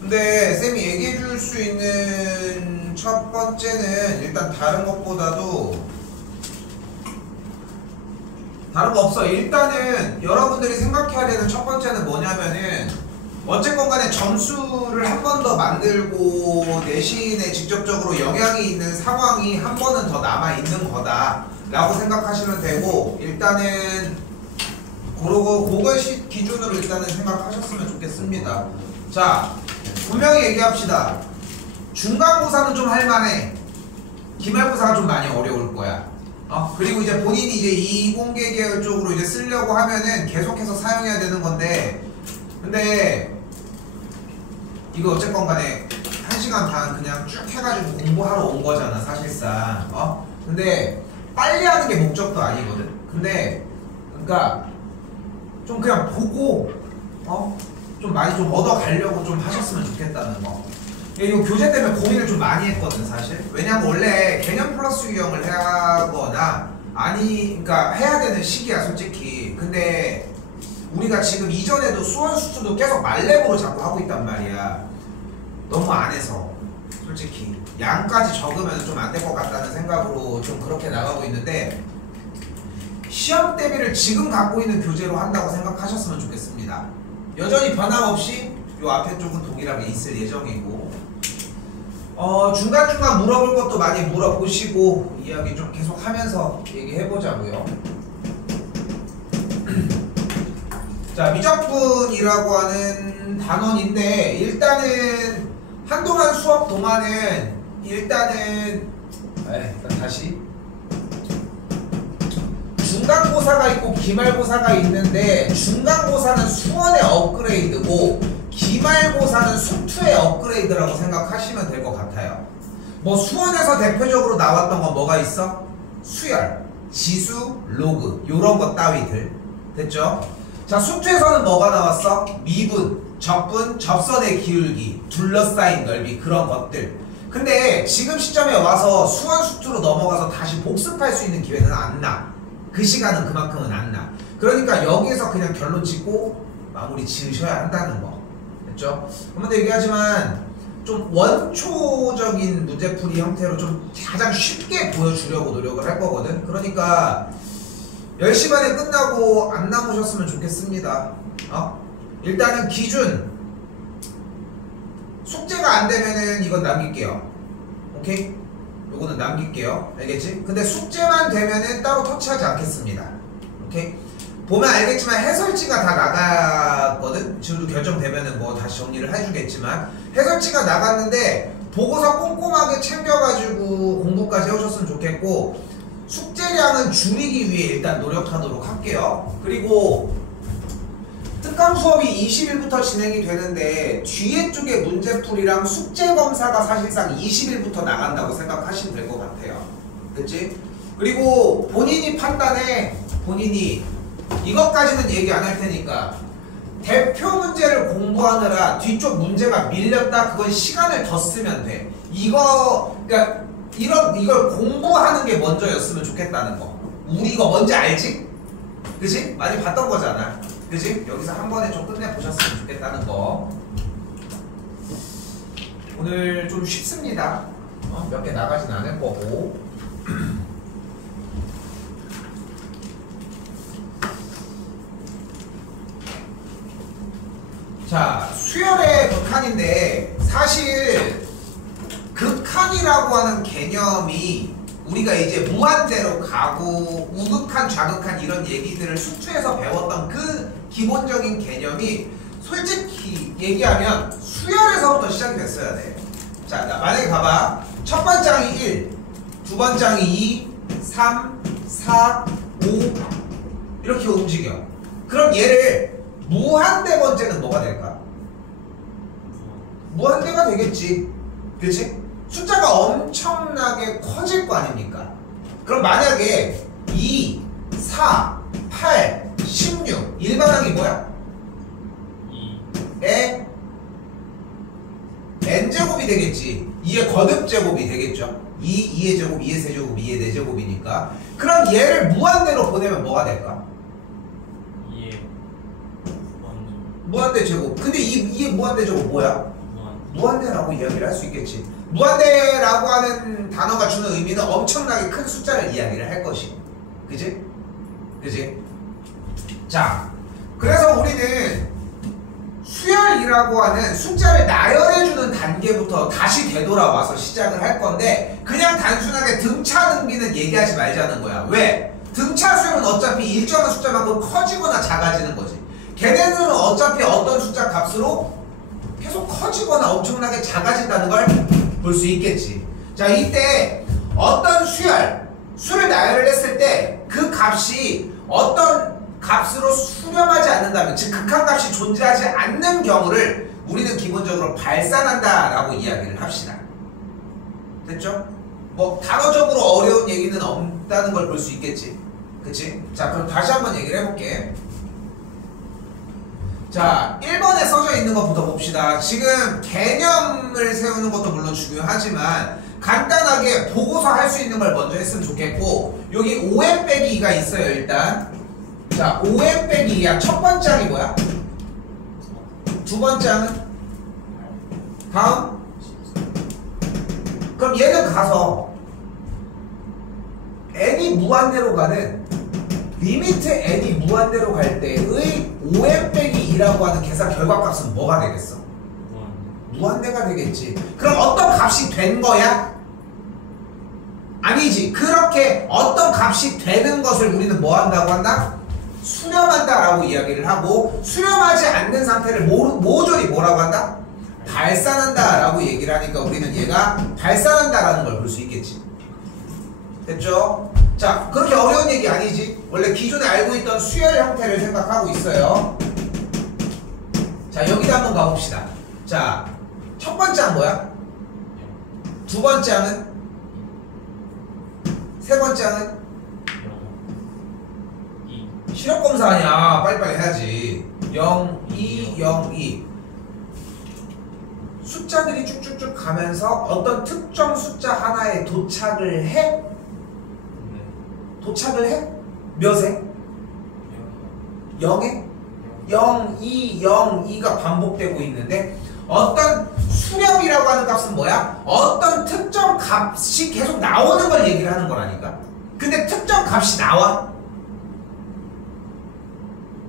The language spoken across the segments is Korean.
근데 쌤이 얘기해 줄 수 있는 첫 번째는 일단 다른 것보다도 다른 거 없어. 일단은 여러분들이 생각해야 되는 첫 번째는 뭐냐면은 어쨌건 간에 점수를 한 번 더 만들고 내신에 직접적으로 영향이 있는 상황이 한 번은 더 남아있는 거다 라고 생각하시면 되고, 일단은 그것이 기준으로 일단은 생각하셨으면 좋겠습니다. 자, 분명히 얘기합시다. 중간고사는 좀 할만해. 기말고사가 좀 많이 어려울 거야. 그리고 이제 본인이 이제 이공계 계열 쪽으로 이제 쓰려고 하면은 계속해서 사용해야 되는 건데, 근데 이거 어쨌건 간에 1시간 반 그냥 쭉 해가지고 공부하러 온 거잖아 사실상. 근데 빨리 하는 게 목적도 아니거든. 근데 그러니까 좀 그냥 보고 좀 많이 좀 얻어가려고 좀 하셨으면 좋겠다는 거. 이거 교재 때문에 고민을 좀 많이 했거든 사실. 왜냐면 원래 개념 플러스 유형을 하거나 그러니까 해야 되는 시기야 솔직히. 근데 우리가 지금 이전에도 수원 수투도 계속 말렙으로 자꾸 하고 있단 말이야. 너무 안 해서 솔직히 양까지 적으면 좀 안 될 것 같다는 생각으로 좀 그렇게 나가고 있는데, 시험 대비를 지금 갖고 있는 교재로 한다고 생각하셨으면 좋겠습니다. 여전히 변함없이 요 앞에 쪽은 동일하게 있을 예정이고, 중간중간 물어볼 것도 많이 물어보시고 이야기 좀 계속 하면서 얘기해보자고요. 자, 미적분이라고 하는 단원인데, 일단은 한동안 수업 동안은 일단 다시 중간고사가 있고 기말고사가 있는데, 중간고사는 수원의 업그레이드고 기말고사는 수투의 업그레이드라고 생각하시면 될 것 같아요. 뭐 수원에서 대표적으로 나왔던 건 뭐가 있어? 수열, 지수, 로그 요런 것 따위들 됐죠? 자, 수투에서는 뭐가 나왔어? 미분, 적분, 접선의 기울기, 둘러싸인 넓이 그런 것들. 근데 지금 시점에 와서 수원 수투로 넘어가서 다시 복습할 수 있는 기회는 안 나. 그 시간은 그만큼은 안 나. 그러니까 여기에서 그냥 결론 짓고 마무리 지으셔야 한다는 거. 됐죠? 한 번 더 얘기하지만 좀 원초적인 문제풀이 형태로 좀 가장 쉽게 보여주려고 노력을 할 거거든. 그러니까 10시 반에 끝나고 안 남으셨으면 좋겠습니다. 일단은 기준 숙제가 안 되면은 이건 남길게요. 오케이? 요거는 남길게요. 알겠지? 근데 숙제만 되면은 따로 터치하지 않겠습니다. 오케이? 보면 알겠지만 해설지가 다 나갔거든? 지금도 결정되면은 뭐 다시 정리를 해주겠지만, 해설지가 나갔는데 보고서 꼼꼼하게 챙겨가지고 공부까지 해오셨으면 좋겠고, 숙제량은 줄이기 위해 일단 노력하도록 할게요. 그리고 특강 수업이 20일부터 진행이 되는데 뒤에 쪽에 문제풀이랑 숙제 검사가 사실상 20일부터 나간다고 생각하시면 될 것 같아요. 그치? 그리고 본인이 판단해. 본인이 이것까지는 얘기 안 할 테니까 대표 문제를 공부하느라 뒤쪽 문제가 밀렸다, 그건 시간을 더 쓰면 돼. 그러니까 이걸 공부하는 게 먼저였으면 좋겠다는 거. 우리 이거 뭔지 알지? 그치? 많이 봤던 거잖아. 그치? 여기서 한 번에 좀 끝내보셨으면 좋겠다는 거. 오늘 좀 쉽습니다. 몇 개 나가진 않을 거고. 자, 수열의 극한인데, 사실 극한이라고 하는 개념이 우리가 이제 무한대로 가고 우극한, 좌극한 이런 얘기들을 수투에서 배웠던 그 기본적인 개념이 솔직히 얘기하면 수열에서부터 시작이 됐어야 돼. 자, 만약에 봐봐. 첫 번장이 1, 두 번장이 2, 3, 4, 5 이렇게 움직여. 그럼 얘를 무한대 번째는 뭐가 될까? 무한대가 되겠지. 그치? 숫자가 엄청나게 커질 거 아닙니까? 그럼 만약에 2, 4, 8, 16 일반항이 뭐야? 2에 n제곱이 되겠지. 2의 거듭제곱이 되겠죠. 2의 제곱, 2의 세제곱, 2의 4제곱이니까. 그럼 얘를 무한대로 보내면 뭐가 될까? 2의 무한대 제곱. 근데 2의 무한대 제곱 뭐야? 무한대라고 이야기를 할 수 있겠지. 무한대라고 하는 단어가 주는 의미는 엄청나게 큰 숫자를 이야기를 할 것이. 그지? 그지? 자, 그래서 우리는 수열이라고 하는 숫자를 나열해주는 단계부터 다시 되돌아와서 시작을 할 건데, 그냥 단순하게 등차 등비는 얘기하지 말자는 거야. 왜? 등차 수열은 어차피 일정한 숫자만큼 커지거나 작아지는 거지. 걔네들은 어차피 어떤 숫자 값으로 계속 커지거나 엄청나게 작아진다는 걸 볼 수 있겠지. 자, 이때 어떤 수를 나열을 했을 때 그 값이 어떤 값으로 수렴하지 않는다면, 즉 극한값이 존재하지 않는 경우를 우리는 기본적으로 발산한다라고 이야기를 합시다. 됐죠? 뭐 단어적으로 어려운 얘기는 없다는 걸 볼 수 있겠지. 그치? 자, 그럼 다시 한번 얘기를 해볼게. 자, 1번에 써져 있는 것부터 봅시다. 지금 개념을 세우는 것도 물론 중요하지만 간단하게 보고서 할 수 있는 걸 먼저 했으면 좋겠고, 여기 5m 빼기 2가 있어요. 일단 자, 5m 빼기 2야. 첫 번째 항이 뭐야? 두 번째 항은? 다음? 그럼 얘는 가서 n이 무한대로 가는 리미트 n이 무한대로 갈 때의 5m 빼기 2라고 하는 계산 결과값은 뭐가 되겠어? 무한대가 되겠지. 그럼 어떤 값이 된 거야? 아니지. 그렇게 어떤 값이 되는 것을 우리는 뭐 한다고 한다? 수렴한다라고 이야기를 하고, 수렴하지 않는 상태를 모조리 뭐라고 한다? 발산한다라고 얘기를 하니까 우리는 얘가 발산한다라는 걸 볼 수 있겠지. 됐죠? 자, 그렇게 어려운 얘기 아니지. 원래 기존에 알고 있던 수열 형태를 생각하고 있어요. 자, 여기도 한번 가봅시다. 자, 첫 번째 항 뭐야? 두 번째 항은? 세 번째 항은? 시력검사 아니야. 빨리빨리 해야지. 0, 2, 0, 2. 숫자들이 쭉쭉쭉 가면서 어떤 특정 숫자 하나에 도착을 해? 도착을 해? 몇에? 0에? 0, 2, 0, 2가 반복되고 있는데, 어떤 수렴이라고 하는 값은 뭐야? 어떤 특정 값이 계속 나오는 걸 얘기를 하는 거라니까. 근데 특정 값이 나와?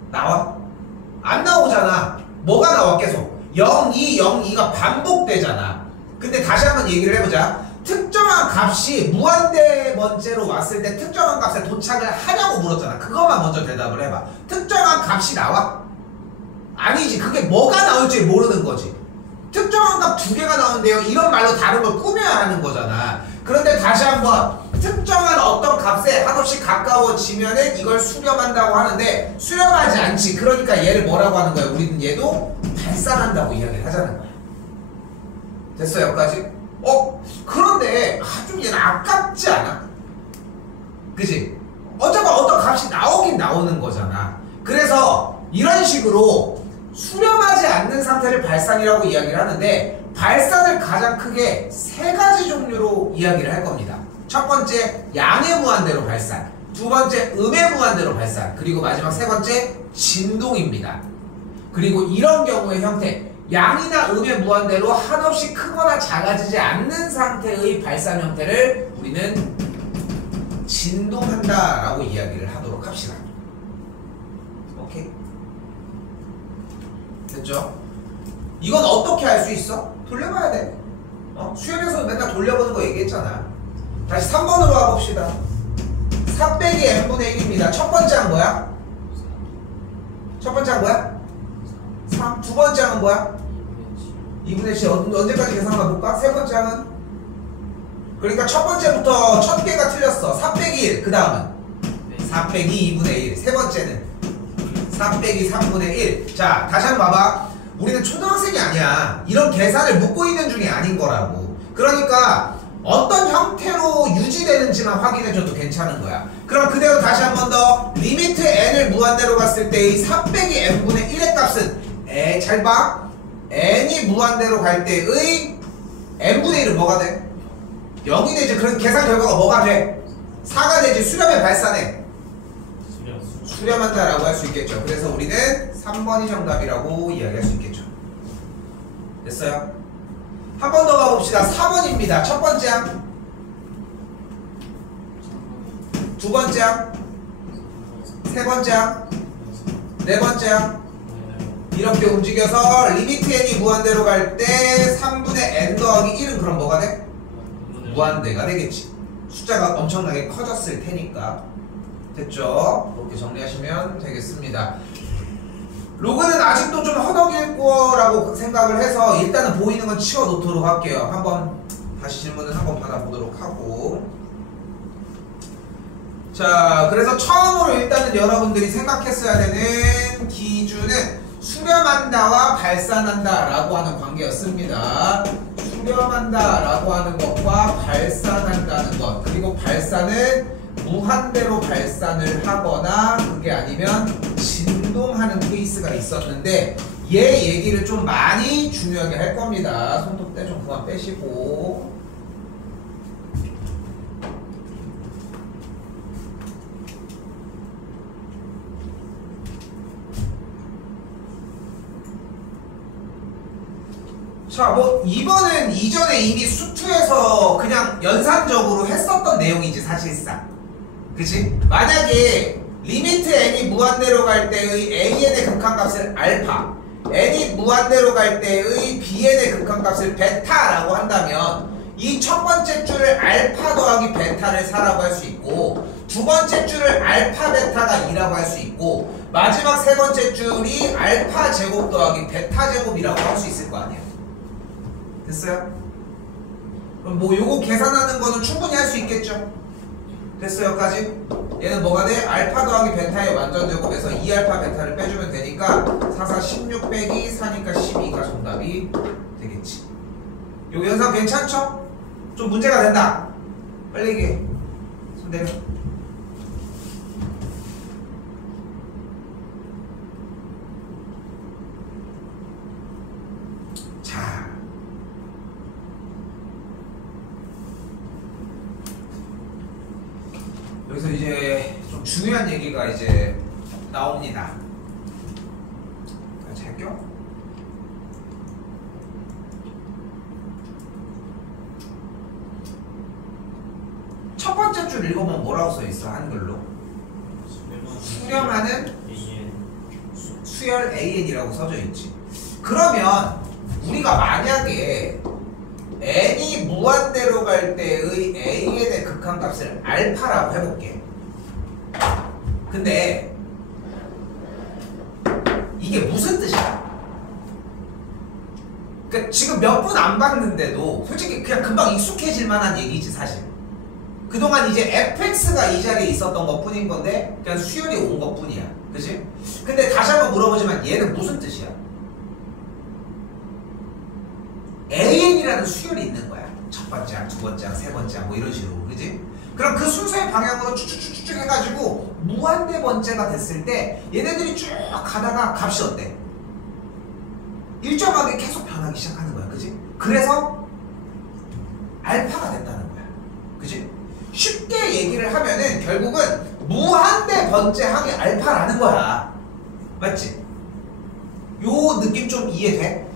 나와? 안 나오잖아. 뭐가 나와 계속? 0, 2, 0, 2가 반복되잖아. 근데 다시 한번 얘기를 해보자. 특정한 값이 무한대 번째로 왔을 때 특정한 값에 도착을 하냐고 물었잖아. 그것만 먼저 대답을 해봐. 특정한 값이 나와? 아니지. 그게 뭐가 나올지 모르는 거지. 특정한 값 두 개가 나오는데요, 이런 말로 다른 걸 꾸며야 하는 거잖아. 그런데 다시 한번 특정한 어떤 값에 한없이 가까워지면은 이걸 수렴한다고 하는데, 수렴하지 않지. 그러니까 얘를 뭐라고 하는 거야? 우리는 얘도 발산한다고 이야기를 하자는 거야. 됐어? 여기까지? 그런데 좀 얘는 아깝지 않아? 그치? 어쩌면 어떤 값이 나오긴 나오는 거잖아. 그래서 이런 식으로 수렴하지 않는 상태를 발산이라고 이야기를 하는데, 발산을 가장 크게 세 가지 종류로 이야기를 할 겁니다. 첫 번째, 양의 무한대로 발산. 두 번째, 음의 무한대로 발산. 그리고 마지막 세 번째, 진동입니다. 그리고 이런 경우의 형태, 양이나 음의 무한대로 한없이 크거나 작아지지 않는 상태의 발산 형태를 우리는 진동한다라고 이야기를 하도록 합시다. 오케이? 됐죠? 이건 어떻게 알 수 있어? 돌려봐야 돼. 수열에서 맨날 돌려보는 거 얘기했잖아. 다시 3번으로 와봅시다. 4 빼기 n분의 1입니다. 첫 번째 항 뭐야? 첫 번째 항 뭐야? 3. 두 번째 항은 뭐야? 2분의 7. 언제까지 계산해 볼까? 세 번째 항은? 그러니까 첫 번째부터 첫 개가 틀렸어. 4 빼기 1. 그 다음은? 4 빼기 2분의 1. 세 번째는? 4 빼기 3분의 1. 자, 다시 한번 봐봐. 우리는 초등학생이 아니야. 이런 계산을 묻고 있는 중이 아닌 거라고. 그러니까 어떤 형태로 유지되는지만 확인해줘도 괜찮은 거야. 그럼 그대로 다시 한 번 더. 리미트 n을 무한대로 갔을 때의 4 빼기 n분의 1의 값은, 잘 봐. n이 무한대로 갈 때의 n분의 1은 뭐가 돼? 0이 되지. 그럼 계산 결과가 뭐가 돼? 4가 되지. 수렴에 발산해. 수렴한다라고 할 수 있겠죠. 그래서 우리는 3번이 정답이라고 이야기할 수 있겠죠. 됐어요? 한 번 더 가봅시다. 4번입니다. 첫 번째 항, 두 번째 항, 세 번째 항, 네 번째 항. 이렇게 움직여서 리미트 n이 무한대로 갈 때 3분의 n 더하기 1은 그럼 뭐가 돼? 무한대가 되겠지. 숫자가 엄청나게 커졌을 테니까. 됐죠? 그렇게 정리하시면 되겠습니다. 로그는 아직도 좀 허덕일 거라고 생각을 해서 일단은 보이는 건 치워놓도록 할게요. 한번 다시 질문을 한번 받아보도록 하고. 자, 그래서 처음으로 일단은 여러분들이 생각했어야 되는 기준은 수렴한다와 발산한다 라고 하는 관계였습니다. 수렴한다 라고 하는 것과 발산한다는 것, 그리고 발산은 무한대로 발산을 하거나 그게 아니면 진동하는 케이스가 있었는데 얘 얘기를 좀 많이 중요하게 할 겁니다. 손톱대 좀 그만 빼시고. 자, 뭐 이번은 이전에 이미 수투에서 그냥 연산적으로 했었던 내용이지 사실상. 그치? 만약에 리미트 n이 무한대로 갈 때의 an의 극한값을 알파, n이 무한대로 갈 때의 bn의 극한값을 베타라고 한다면 이 첫 번째 줄을 알파 더하기 베타를 4라고 할 수 있고, 두 번째 줄을 알파 베타가 2라고 할 수 있고, 마지막 세 번째 줄이 알파 제곱 더하기 베타 제곱이라고 할 수 있을 거 아니야. 됐어요? 그럼 뭐 요거 계산하는 거는 충분히 할 수 있겠죠? 됐어요? 여기까지? 얘는 뭐가 돼? 알파 더하기 베타의 완전 제곱에서 2알파 베타를 빼주면 되니까 4, 4, 16 빼기 4니까 12가 정답이 되겠지. 요 연산 괜찮죠? 좀 문제가 된다. 빨리 얘기해. 손 내려. 자, 여기서 이제 좀 중요한 얘기가 이제 나옵니다. 잘 껴? 첫 번째 줄 읽어보면 뭐라고 써있어? 한글로 수렴하는 수열 AN이라고 써져 있지. 그러면 우리가 만약에 n이 무한대로 갈 때의 an의 극한값을 알파라고 해볼게. 근데 이게 무슨 뜻이야? 그러니까 지금 몇 분 안 봤는데도 솔직히 그냥 금방 익숙해질 만한 얘기지 사실. 그동안 이제 fx가 이 자리에 있었던 것 뿐인 건데 그냥 수열이 온 것 뿐이야. 그치? 근데 다시 한번 물어보지만 얘는 무슨 뜻이야? an이라는 수열이 있는 거야. 첫 번째 항, 두 번째 항, 세 번째 항 뭐 이런 식으로. 그지? 그럼 그 순서의 방향으로 쭉쭉쭉쭉 해가지고 무한대 번째가 됐을 때 얘네들이 쭉 가다가 값이 어때? 일정하게 계속 변하기 시작하는 거야. 그지? 그래서 알파가 됐다는 거야. 그지? 쉽게 얘기를 하면은 결국은 무한대 번째 항이 알파라는 거야. 맞지? 요 느낌 좀 이해돼?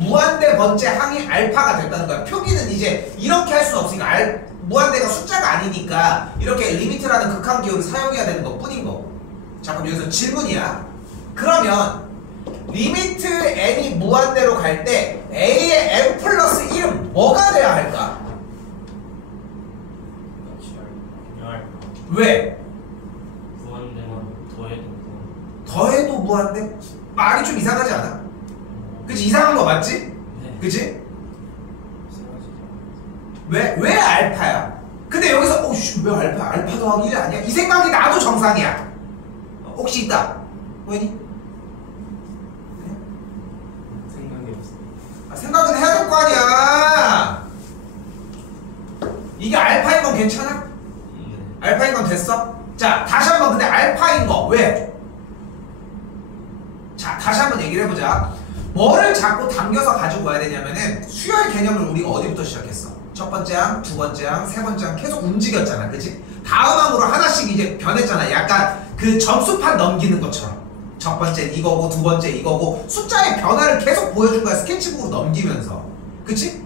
무한대 번째 항이 알파가 됐다는 거야. 표기는 이제 이렇게 할 수는 없으니까 무한대가 숫자가 아니니까 이렇게 리미트라는 극한 기호를 사용해야 되는 것 뿐인 거고. 자, 그럼 여기서 질문이야. 그러면 리미트 n이 무한대로 갈 때 a의 n 플러스 1은 뭐가 돼야 할까? 왜? 무한대만 더해도 더해도 무한대? 말이 좀 이상하지 않아? 그치? 이상한 거 맞지? 네. 그치? 왜 알파야? 근데 여기서 왜 알파? 알파 더하기 1 아니야? 이 생각이 나도 정상이야. 혹시 있다? 보이니? 생각이 없어. 생각은 해야 될 거 아니야. 이게 알파인 건 괜찮아? 네. 알파인 건 됐어? 자, 다시 한번 근데 알파인 거 왜? 자, 다시 한번 얘기를 해보자. 뭐를 자꾸 당겨서 가지고 와야 되냐면은 수열 개념을 우리가 어디부터 시작했어? 첫 번째 항, 두 번째 항, 세 번째 항 계속 움직였잖아. 그치? 다음 항으로 하나씩 이제 변했잖아. 약간 그 점수판 넘기는 것처럼. 첫 번째 이거고 두 번째 이거고 숫자의 변화를 계속 보여준 거야. 스케치북으로 넘기면서. 그치?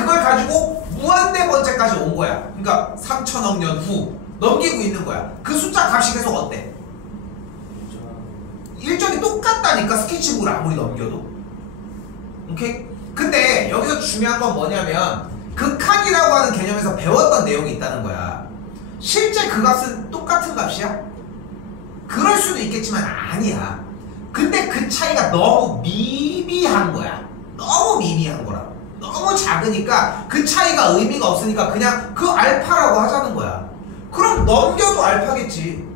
그걸 가지고 무한대 번째까지 온 거야. 그러니까 3천억 년 후 넘기고 있는 거야. 그 숫자 값이 계속 어때? 일정이 똑같다니까, 스케치북을 아무리 넘겨도. 오케이? 근데 여기서 중요한 건 뭐냐면 극한이라고 하는 개념에서 배웠던 내용이 있다는 거야. 실제 그 값은 똑같은 값이야? 그럴 수도 있겠지만 아니야. 근데 그 차이가 너무 미미한 거야. 너무 미미한 거라고. 너무 작으니까 그 차이가 의미가 없으니까 그냥 그 알파라고 하자는 거야. 그럼 넘겨도 알파겠지.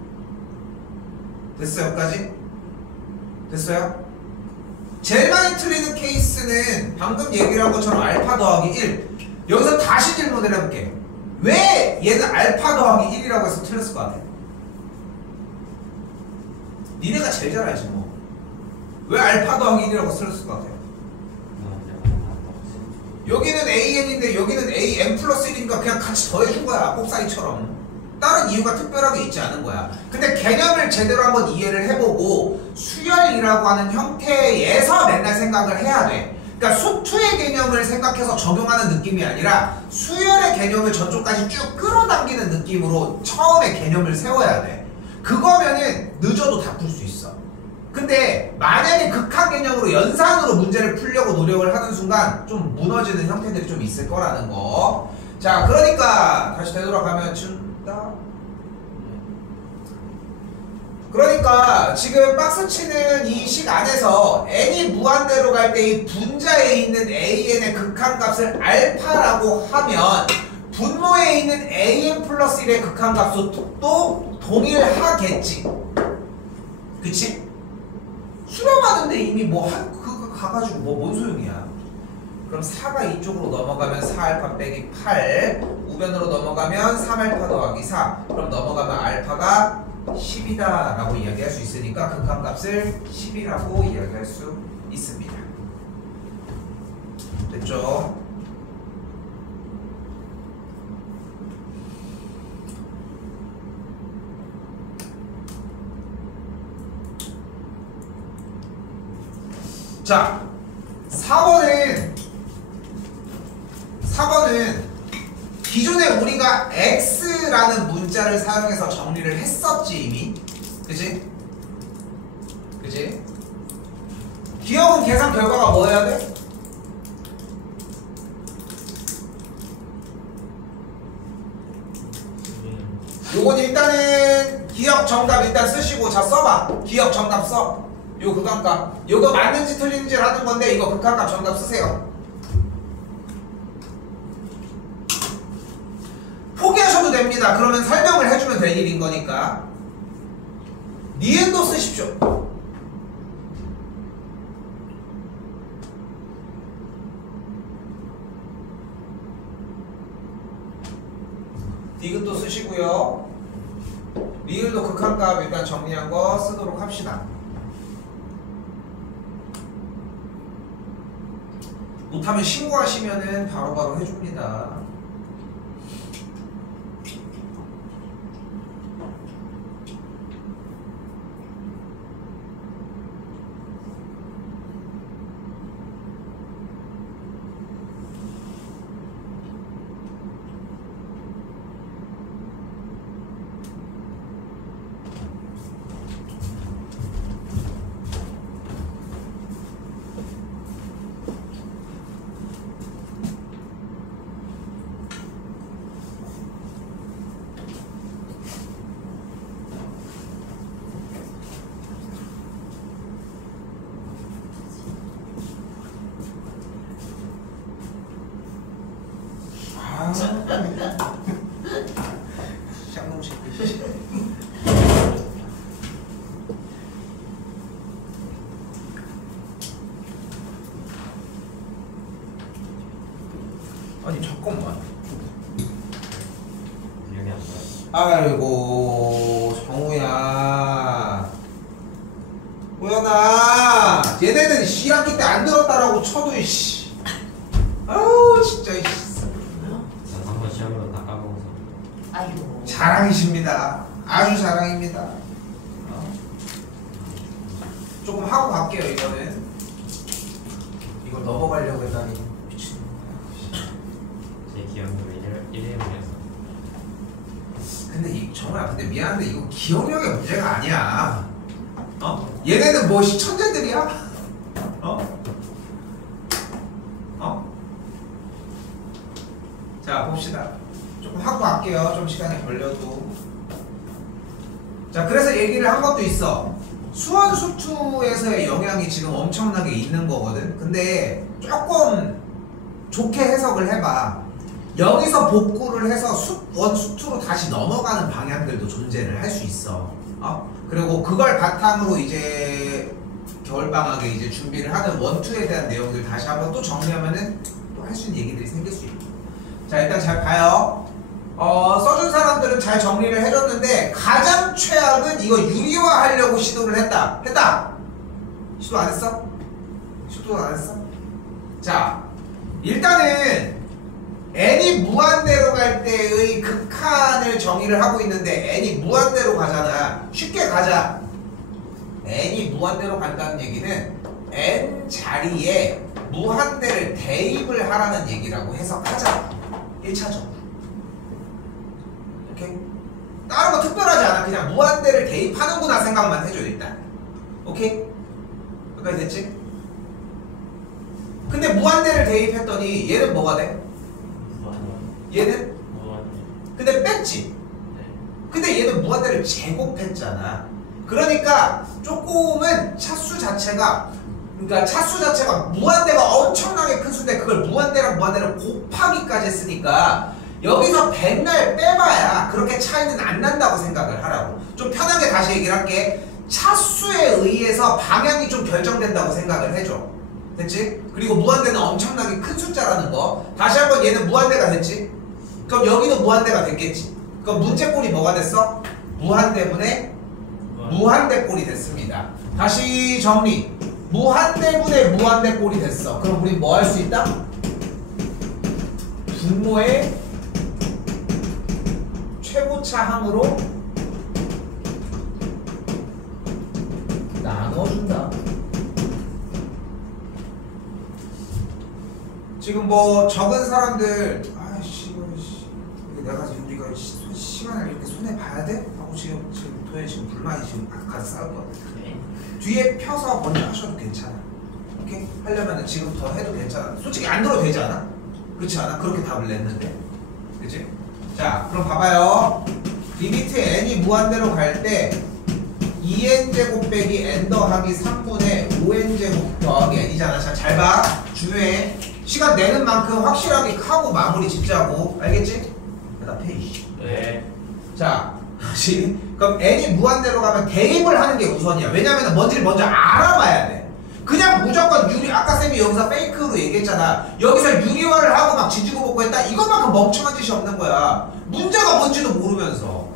됐어요? 여기까지? 됐어요? 제일 많이 틀리는 케이스는 방금 얘기를 한 것처럼 알파 더하기 1. 여기서 다시 질문을 해볼게. 왜 얘는 알파 더하기 1이라고 해서 틀렸을 것 같아? 니네가 제일 잘 알지 뭐. 왜 알파 더하기 1이라고 틀렸을 것 같아? 여기는 AN인데 여기는 AN 플러스 1이니까 그냥 같이 더해준 거야. 꼽사리처럼. 다른 이유가 특별하게 있지 않은 거야. 근데 개념을 제대로 한번 이해를 해보고 수열이라고 하는 형태에서 맨날 생각을 해야 돼. 그러니까 수투의 개념을 생각해서 적용하는 느낌이 아니라 수열의 개념을 저쪽까지 쭉 끌어당기는 느낌으로 처음에 개념을 세워야 돼. 그거면은 늦어도 다 풀 수 있어. 근데 만약에 극한 개념으로 연산으로 문제를 풀려고 노력을 하는 순간 좀 무너지는 형태들이 좀 있을 거라는 거. 자, 그러니까 다시 되돌아가면 준다. 그러니까 지금 박스 치는 이 식 안에서 n이 무한대로 갈 때 이 분자에 있는 an의 극한값을 알파라고 하면 분모에 있는 an 플러스 1의 극한값도 또 동일하겠지. 그치? 수렴하는데 이미 뭐 그거 가가지고 뭔 소용이야. 그럼 4가 이쪽으로 넘어가면 4알파 빼기 8, 우변으로 넘어가면 3알파 더하기 4. 그럼 넘어가면 알파가 10이다 라고 이야기할 수 있으니까 극한값을 10이라고 이야기할 수 있습니다. 됐죠? 자, 4번은 기존에 우리가 x라는 문자를 사용해서 정리를 했었지 이미. 그치? 그치? 기억은 계산 결과가 뭐여야 돼? 요건 일단은 기억 정답 일단 쓰시고. 자, 써봐. 기억 정답 써. 요 극한값. 요거 맞는지 틀린지를 하는 건데 이거 극한값 정답 쓰세요. 포기하셔도 됩니다. 그러면 설명을 해주면 될 일인 거니까. 니은도 쓰십시오. 디귿도 쓰시고요. 리을도 극한값 일단 정리한 거 쓰도록 합시다. 못하면 신고하시면은 바로바로 해줍니다. 쌍놈 새끼. 아니 잠깐만. 기억이 안 나. 아이고 정우야. 호연아. 얘네는 1학기 때 안 들었다라고 쳐도 씨. 아우 진짜 씨. 한번 시험으로 다 까먹어서. 아이고. 자랑이십니다. 아주 자랑입니다. 조금 하고 갈게요. 이거는 이걸 넘어가려고 했다니 미친놈이야. 근데 미안한데 이거 기억력의 문제가 아니야. 얘네는 뭐 천재들이야? 자, 봅시다. 조금 하고 갈게요. 좀 시간이 걸려도. 자, 그래서 얘기를 한 것도 있어. 수원 수투에서의 영향이 지금 엄청나게 있는 거거든. 근데 조금 좋게 해석을 해봐. 여기서 복구를 해서 수원 수투로 다시 넘어가는 방향들도 존재를 할 수 있어. 그리고 그걸 바탕으로 이제 겨울방학에 이제 준비를 하는 원투에 대한 내용들 다시 한번 또 정리하면은 또 할 수 있는 얘기들이 생길 수 있고. 자, 일단 잘 봐요. 써준 사람들은 잘 정리를 해줬는데 가장 최악은 이거 유리화하려고 시도를 했다. 시도 안 했어? 시도 안 했어? 자, 일단은 n이 무한대로 갈 때의 극한을 정의를 하고 있는데 n이 무한대로 가잖아. 쉽게 가자. n이 무한대로 간다는 얘기는 n 자리에 무한대를 대입을 하라는 얘기라고 해석하자. 1차적으로. 오케이? 다른 거 특별하지 않아. 그냥 무한대를 대입하는구나 생각만 해줘 일단. 오케이? 여기까지 됐지? 근데 무한대를 대입했더니 얘는 뭐가 돼? 얘는? 근데 뺐지? 근데 얘는 무한대를 제곱했잖아. 그러니까 조금은 차수 자체가 무한대가 엄청나게 큰 수인데 그걸 무한대랑 무한대를 곱하기까지 했으니까 여기서 백날 빼봐야 그렇게 차이는 안 난다고 생각을 하라고. 좀 편하게 다시 얘기를 할게. 차수에 의해서 방향이 좀 결정된다고 생각을 해줘. 됐지? 그리고 무한대는 엄청나게 큰 숫자라는 거. 다시 한번 얘는 무한대가 됐지? 그럼 여기도 무한대가 됐겠지? 그럼 문제꼴이 뭐가 됐어? 무한대분의 무한대꼴이 됐습니다. 다시 정리. 무한대분의 무한대꼴이 됐어. 그럼 우리 뭐 할 수 있다? 분모의 최고차항으로 나눠준다. 지금 뭐 적은 사람들 아이씨 내가 지금 우리가 시간을 이렇게 손에 봐야 돼? 하고 지금 도에 지금 불만이 지금 가서 싸울 것 같아. 뒤에 펴서 먼저 하셔도 괜찮아. 오케이? 하려면 지금부터 해도 괜찮아. 솔직히 안 들어도 되지 않아? 그렇지 않아? 그렇게 답을 냈는데. 그치? 자, 그럼 봐봐요. 리미트 n이 무한대로 갈 때 2n제곱 빼기 n 더하기 3분의 5n제곱 더하기 n이잖아. 자, 잘 봐. 중요해. 시간 내는 만큼 확실하게 하고 마무리 짓자고. 알겠지? 대답해. 네. 자, 다시. 그럼 n이 무한대로 가면 대입을 하는 게 우선이야. 왜냐면 뭔지를 먼저 알아봐야 돼. 그냥 무조건 아까 쌤이 여기서 페이크로 얘기했잖아. 여기서 유리화를 하고 막 지지고 볶고 했다. 이것만큼 멍청한 짓이 없는 거야. 문제가 뭔지도 모르면서.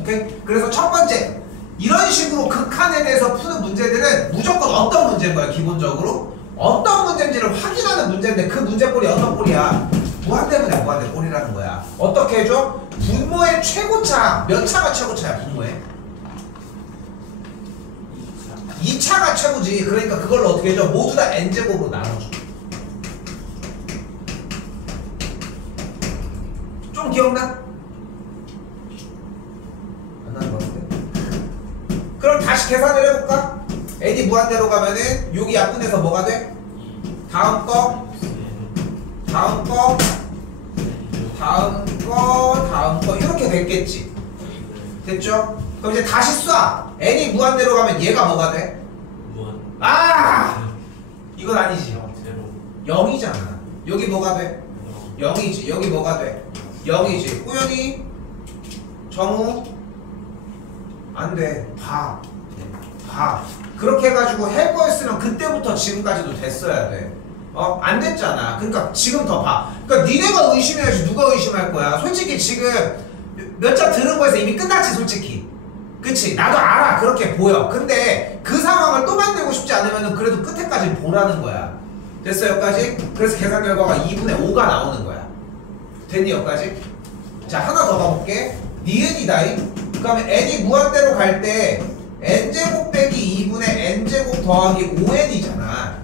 오케이? 그래서 첫 번째, 이런 식으로 극한에 대해서 푸는 문제들은 무조건 어떤 문제인 거야, 기본적으로? 어떤 문제인지를 확인하는 문제인데 그 문제꼴이 어떤 꼴이야? 무한대분의 무한대꼴이라는 거야. 어떻게 해줘? 분모의 최고차. 몇 차가 최고차야, 분모의? 2차가 최고지. 그러니까 그걸로 어떻게 해줘? 모두 다 n제곱으로 나눠줘. 좀 기억나? 안 나는 것 같은데? 그럼 다시 계산을 해볼까? n이 무한대로 가면은 여기 약분해서 뭐가 돼? 다음 거 이렇게 됐겠지. 됐죠? 그럼 이제 다시 쏴. n이 무한대로 가면 얘가 뭐가 돼? 이건 아니지. 0이잖아. 여기 뭐가 돼? 0이지. 여기 뭐가 돼? 0이지. 꾸연이 정우 안 돼. 봐. 그렇게 해가지고 할 거였으면 그때부터 지금까지도 됐어야 돼. 안 됐잖아. 그러니까 지금 더 봐. 그러니까 니네가 의심해야지 누가 의심할 거야. 솔직히 지금 몇 자 들은 거에서 이미 끝났지 솔직히. 그치? 나도 알아. 그렇게 보여. 근데 그 상황을 또 만들고 싶지 않으면 그래도 끝에까지 보라는 거야. 됐어 여기까지? 그래서 계산 결과가 2분의 5가 나오는 거야. 됐니 여기까지? 자 하나 더 가볼게. 니은이다잉. 그러면 n이 무한대로 갈 때 n제곱 빼기 2분의 n제곱 더하기 5n이잖아.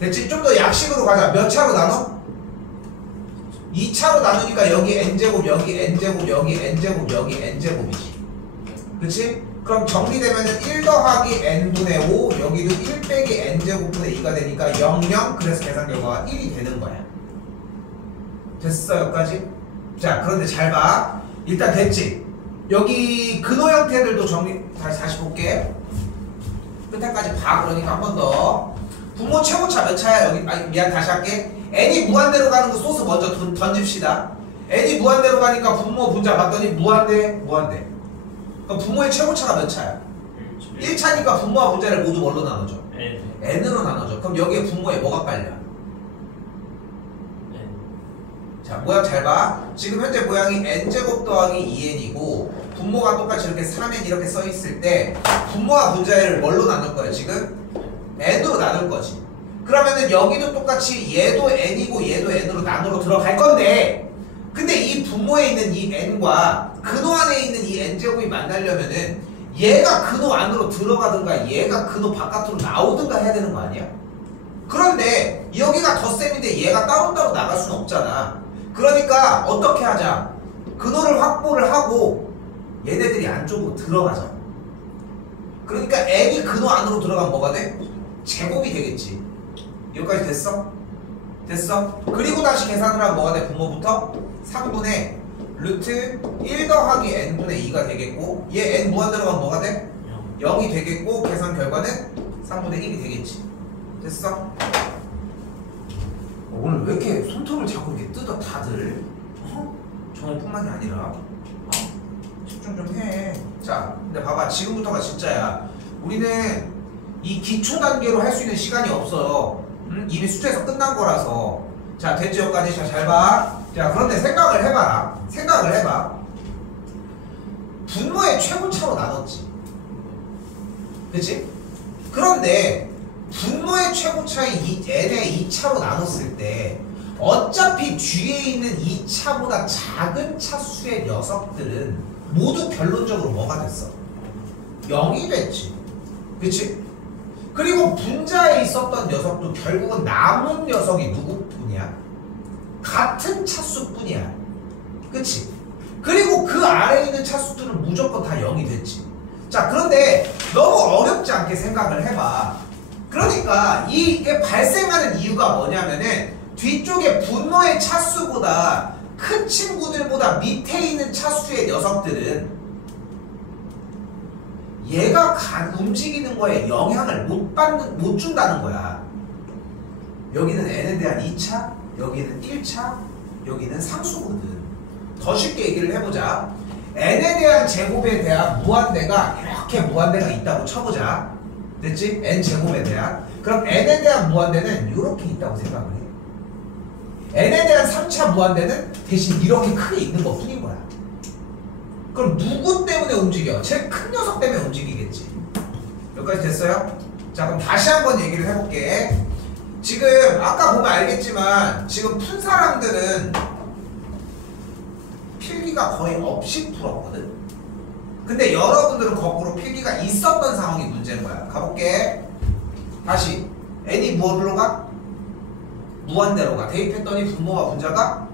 됐지? 좀 더 약식으로 가자. 몇 차로 나눠? 2차로 나누니까 여기 n제곱, 여기 n제곱, 여기 n제곱, 여기 n제곱이지. 그치? 그럼 정리되면은 1 더하기 n분의 5 여기도 1 빼기 n제곱분의 2가 되니까 0, 0 그래서 계산 결과가 1이 되는 거야. 됐어 여기까지? 자 그런데 잘 봐. 일단 됐지? 여기 근호 형태들도 정리 다시 볼게. 끝에까지 봐. 그러니까 한 번 더. 분모 최고차 몇 차야 여기? 아니 미안 다시 할게. n이 무한대로 가는 거 소스 먼저 던집시다. n이 무한대로 가니까 분모 분자 봤더니 무한대. 그럼 분모의 최고차가 몇 차야? 1차니까 분모와 분자를 모두 뭘로 나눠줘? n으로 나눠줘. 그럼 여기에 분모에 뭐가 깔려? 자 모양 잘 봐. 지금 현재 모양이 n제곱 더하기 2n이고 분모가 똑같이 이렇게 3n 이렇게 써있을 때 분모와 분자를 뭘로 나눌 거야 지금? n으로 나눌 거지. 그러면은 여기도 똑같이 얘도 n이고 얘도 n으로 나누러 들어갈 건데 근데 이 분모에 있는 이 n과 근호 안에 있는 이 n제곱이 만나려면은 얘가 근호 안으로 들어가든가 얘가 근호 바깥으로 나오든가 해야 되는 거 아니야? 그런데 여기가 덧셈인데 얘가 따로따로 나갈 수는 없잖아. 그러니까 어떻게 하자? 근호를 확보를 하고 얘네들이 안쪽으로 들어가자. 그러니까 n이 근호 안으로 들어가면 뭐가 돼? 제곱이 되겠지. 여기까지 됐어? 됐어? 그리고 다시 계산을 하면 뭐가 돼? 분모부터 3분의 루트 1 더하기 n분의 2가 되겠고 얘 n 무한대로 가면 뭐가 돼? 0이 되겠고 계산 결과는 3분의 1이 되겠지. 됐어? 오늘 왜 이렇게 손톱을 자꾸 이렇게 뜯어 다들? 정원뿐만이 아니라 집중 좀 해. 자, 근데 봐봐 지금부터가 진짜야. 우리는 이 기초 단계로 할 수 있는 시간이 없어요. 이미 수트에서 끝난 거라서. 자 됐지 여기까지. 자 잘 봐. 자 그런데 생각을 해봐라. 생각을 해봐. 분모의 최고차로 나눴지. 그치? 그런데 분모의 최고차의 이 n의 2차로 나눴을 때 어차피 뒤에 있는 2차보다 작은 차수의 녀석들은 모두 결론적으로 뭐가 됐어? 0이 됐지. 그치? 그리고 분자에 있었던 녀석도 결국은 남은 녀석이 누구뿐이야? 같은 차수뿐이야. 그치? 그리고 그 아래에 있는 차수들은 무조건 다 0이 됐지. 자 그런데 너무 어렵지 않게 생각을 해봐. 그러니까 이게 발생하는 이유가 뭐냐면은 뒤쪽에 분모의 차수보다 큰 친구들보다 밑에 있는 차수의 녀석들은 얘가 움직이는 거에 영향을 못 준다는 거야. 여기는 n에 대한 2차, 여기는 1차, 여기는 상수거든. 더 쉽게 얘기를 해보자. n에 대한 제곱에 대한 무한대가 이렇게 무한대가 있다고 쳐보자. 됐지? n제곱에 대한. 그럼 n에 대한 무한대는 이렇게 있다고 생각을 해. n에 대한 3차 무한대는 대신 이렇게 크게 있는 것 뿐인 거야. 그럼 누구 때문에 움직여? 제일 큰 녀석 때문에 움직이겠지. 여기까지 됐어요? 자 그럼 다시 한번 얘기를 해볼게. 지금 아까 보면 알겠지만 지금 푼 사람들은 필기가 거의 없이 풀었거든. 근데 여러분들은 거꾸로 필기가 있었던 상황이 문제인 거야. 가볼게. 다시 n이 뭐로 가? 무한대로 가. 대입했더니 분모와 분자가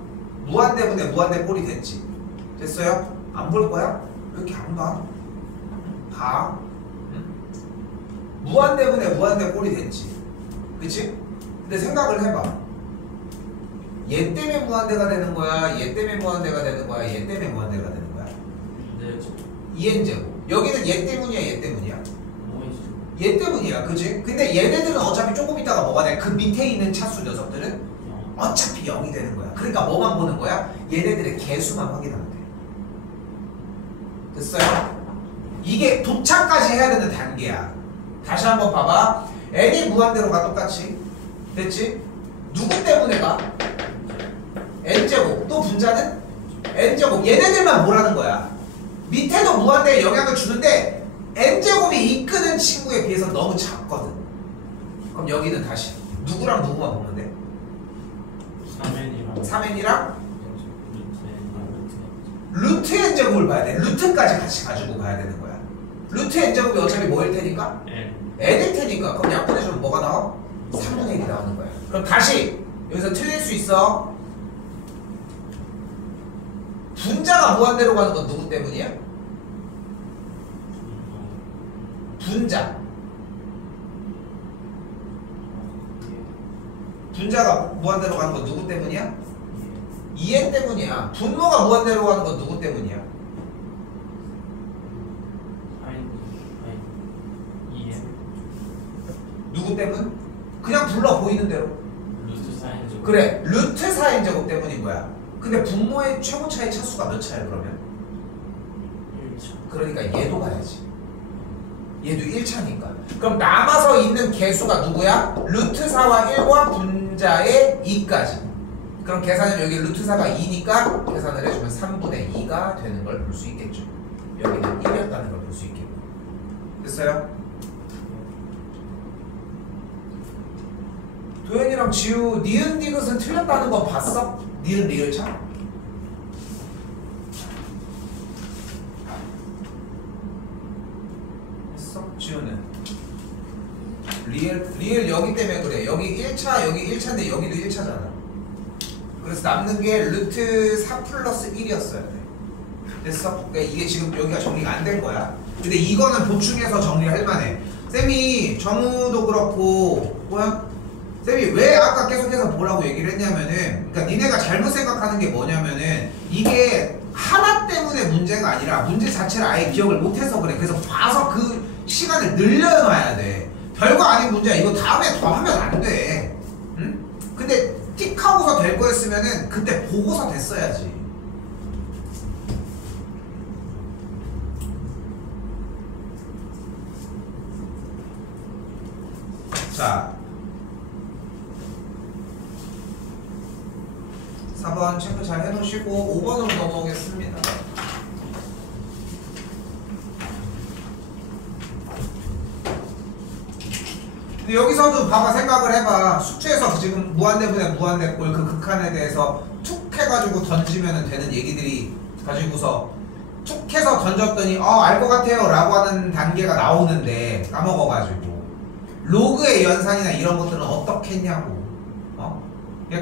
무한대분의 무한대 꼴이 됐지. 됐어요? 안 볼 거야? 왜 이렇게 안 봐? 봐. 응? 무한대분의 무한대 꼴이 됐지. 그치? 근데 생각을 해봐. 얘 때문에 무한대가 되는 거야? 얘 때문에 무한대가 되는 거야? 얘 때문에 무한대가 되는 거야? 네. 2n제곱. 여기는 얘 때문이야? 얘 때문이야? 얘 때문이야. 그치? 근데 얘네들은 어차피 조금 있다가 뭐가 돼? 그 밑에 있는 차수 녀석들은 어차피 0이 되는 거야. 그러니까 뭐만 보는 거야? 얘네들의 개수만 확인하면 돼. 됐어요? 이게 도착까지 해야 되는 단계야. 다시 한번 봐봐. n이 무한대로 가 똑같이. 됐지? 누구 때문에 가? n제곱. 또 분자는? n제곱. 얘네들만 뭐라는 거야? 밑에도 무한대에 영향을 주는데 n제곱이 이끄는 친구에 비해서 너무 작거든. 그럼 여기는 다시 누구랑 누구만 보면 돼? 3n이랑 루트 n제곱을 봐야 돼. 루트까지 같이 가지고 가야 되는 거야. 루트 n제곱이 어차피 뭐일 테니까? n일 테니까. 그럼 약분해주면 뭐가 나와? 3분의 1이 나오는 거야. 그럼 다시 여기서 틀릴 수 있어. 분자가 무한대로 가는 건 누구 때문이야? 분자가 무한대로 가는 건 누구 때문이야? 2n 때문이야. 분모가 무한대로 가는 건 누구 때문이야? 누구 때문? 그냥 불러 보이는 대로. 루트 4n제곱. 그래, 루트 4n제곱 때문인 거야. 근데 분모의 최고 차이 차수가 몇 차야 그러면? 1차. 그러니까 얘도 가야지. 얘도 1차니까. 그럼 남아서 있는 개수가 누구야? 루트 4와 1과 분자의 2까지. 그럼 계산은 여기 루트 4가 2니까 계산을 해주면 3분의 2가 되는 걸 볼 수 있겠죠. 여기는 1이었다는 걸 볼 수 있겠고. 됐어요? 도현이랑 지우 니은 디귿은 틀렸다는 거 봤어? 니은 리을차? 했어? 지우는 리을 여기 때문에 그래. 여기 1차 여기 1차인데 여기도 1차잖아. 그래서 남는 게 루트 4 플러스 1이었어야 돼. 됐어? 그러니까 이게 지금 여기가 정리가 안 된 거야. 근데 이거는 보충해서 정리할 만해. 쌤이 정우도 그렇고 뭐야? 쌤이 왜 아까 계속해서 뭐라고 얘기를 했냐면은, 그러니까 니네가 잘못 생각하는 게 뭐냐면은 이게 하나 때문에 문제가 아니라 문제 자체를 아예 기억을 못해서 그래. 그래서 봐서 그 시간을 늘려놔야 돼. 별거 아닌 문제야. 이거 다음에 더 하면 안 돼. 응? 근데 틱 하고서 될 거였으면은 그때 보고서 됐어야지. 자, 4번 체크 잘 해놓으시고 5번으로 넘어오겠습니다. 근데 여기서도 봐봐, 생각을 해봐. 숙제에서 지금 무한대분의 무한대꼴 그 극한에 대해서 툭 해가지고 던지면 되는 얘기들이 가지고서 툭 해서 던졌더니 알 것 같아요 라고 하는 단계가 나오는데 까먹어가지고 로그의 연산이나 이런 것들은 어떻게 했냐고.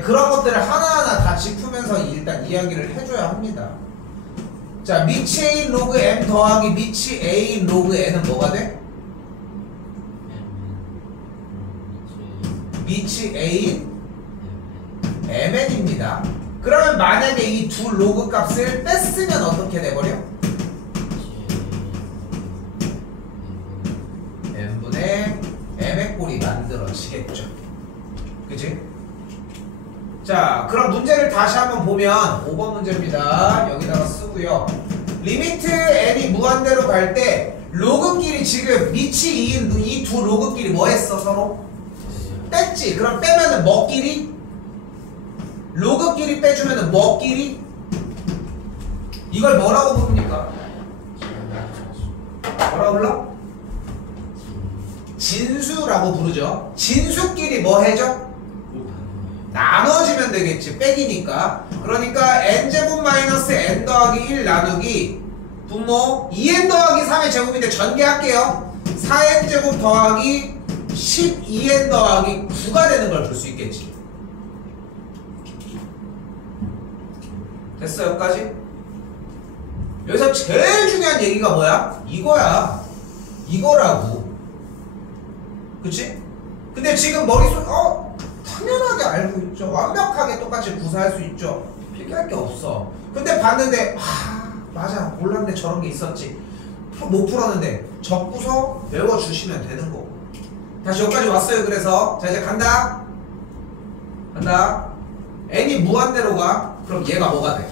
그런 것들을 하나하나 다 짚으면서 일단 이야기를 해줘야 합니다. 자, 미치 A 로그 M 더하기 미치 A 로그 N은 뭐가 돼? 미치 A MN입니다. 그러면 만약에 이 두 로그 값을 뺐으면 어떻게 돼버려? N분의 M의 꼴이 만들어지겠죠. 그치? 자, 그럼 문제를 다시 한번 보면 5번 문제입니다. 여기다가 쓰고요. 리미트 n이 무한대로 갈 때 로그끼리 지금 미치 2인 이 두 로그끼리 뭐 했어 서로? 뺐지. 그럼 빼면은 뭐끼리? 로그끼리 빼주면은 뭐끼리? 이걸 뭐라고 부릅니까? 뭐라고 불러? 진수라고 부르죠. 진수끼리 뭐 해줘? 나눠지면 되겠지. 빼기니까. 그러니까 n제곱 마이너스 n 더하기 1 나누기 분모 2n 더하기 3의 제곱인데 전개할게요. 4n제곱 더하기 12n 더하기 9가 되는 걸 볼 수 있겠지. 됐어 여기까지? 여기서 제일 중요한 얘기가 뭐야? 이거야. 이거라고. 그치? 근데 지금 머릿속 당연하게 알고 있죠. 완벽하게 똑같이 구사할 수 있죠. 필기할 게 없어. 근데 봤는데 맞아 몰랐는데 저런 게 있었지. 못 풀었는데 적고서 외워주시면 되는 거고. 다시 여기까지 왔어요. 그래서 자 이제 간다. n이 무한대로 가. 그럼 얘가 뭐가 돼?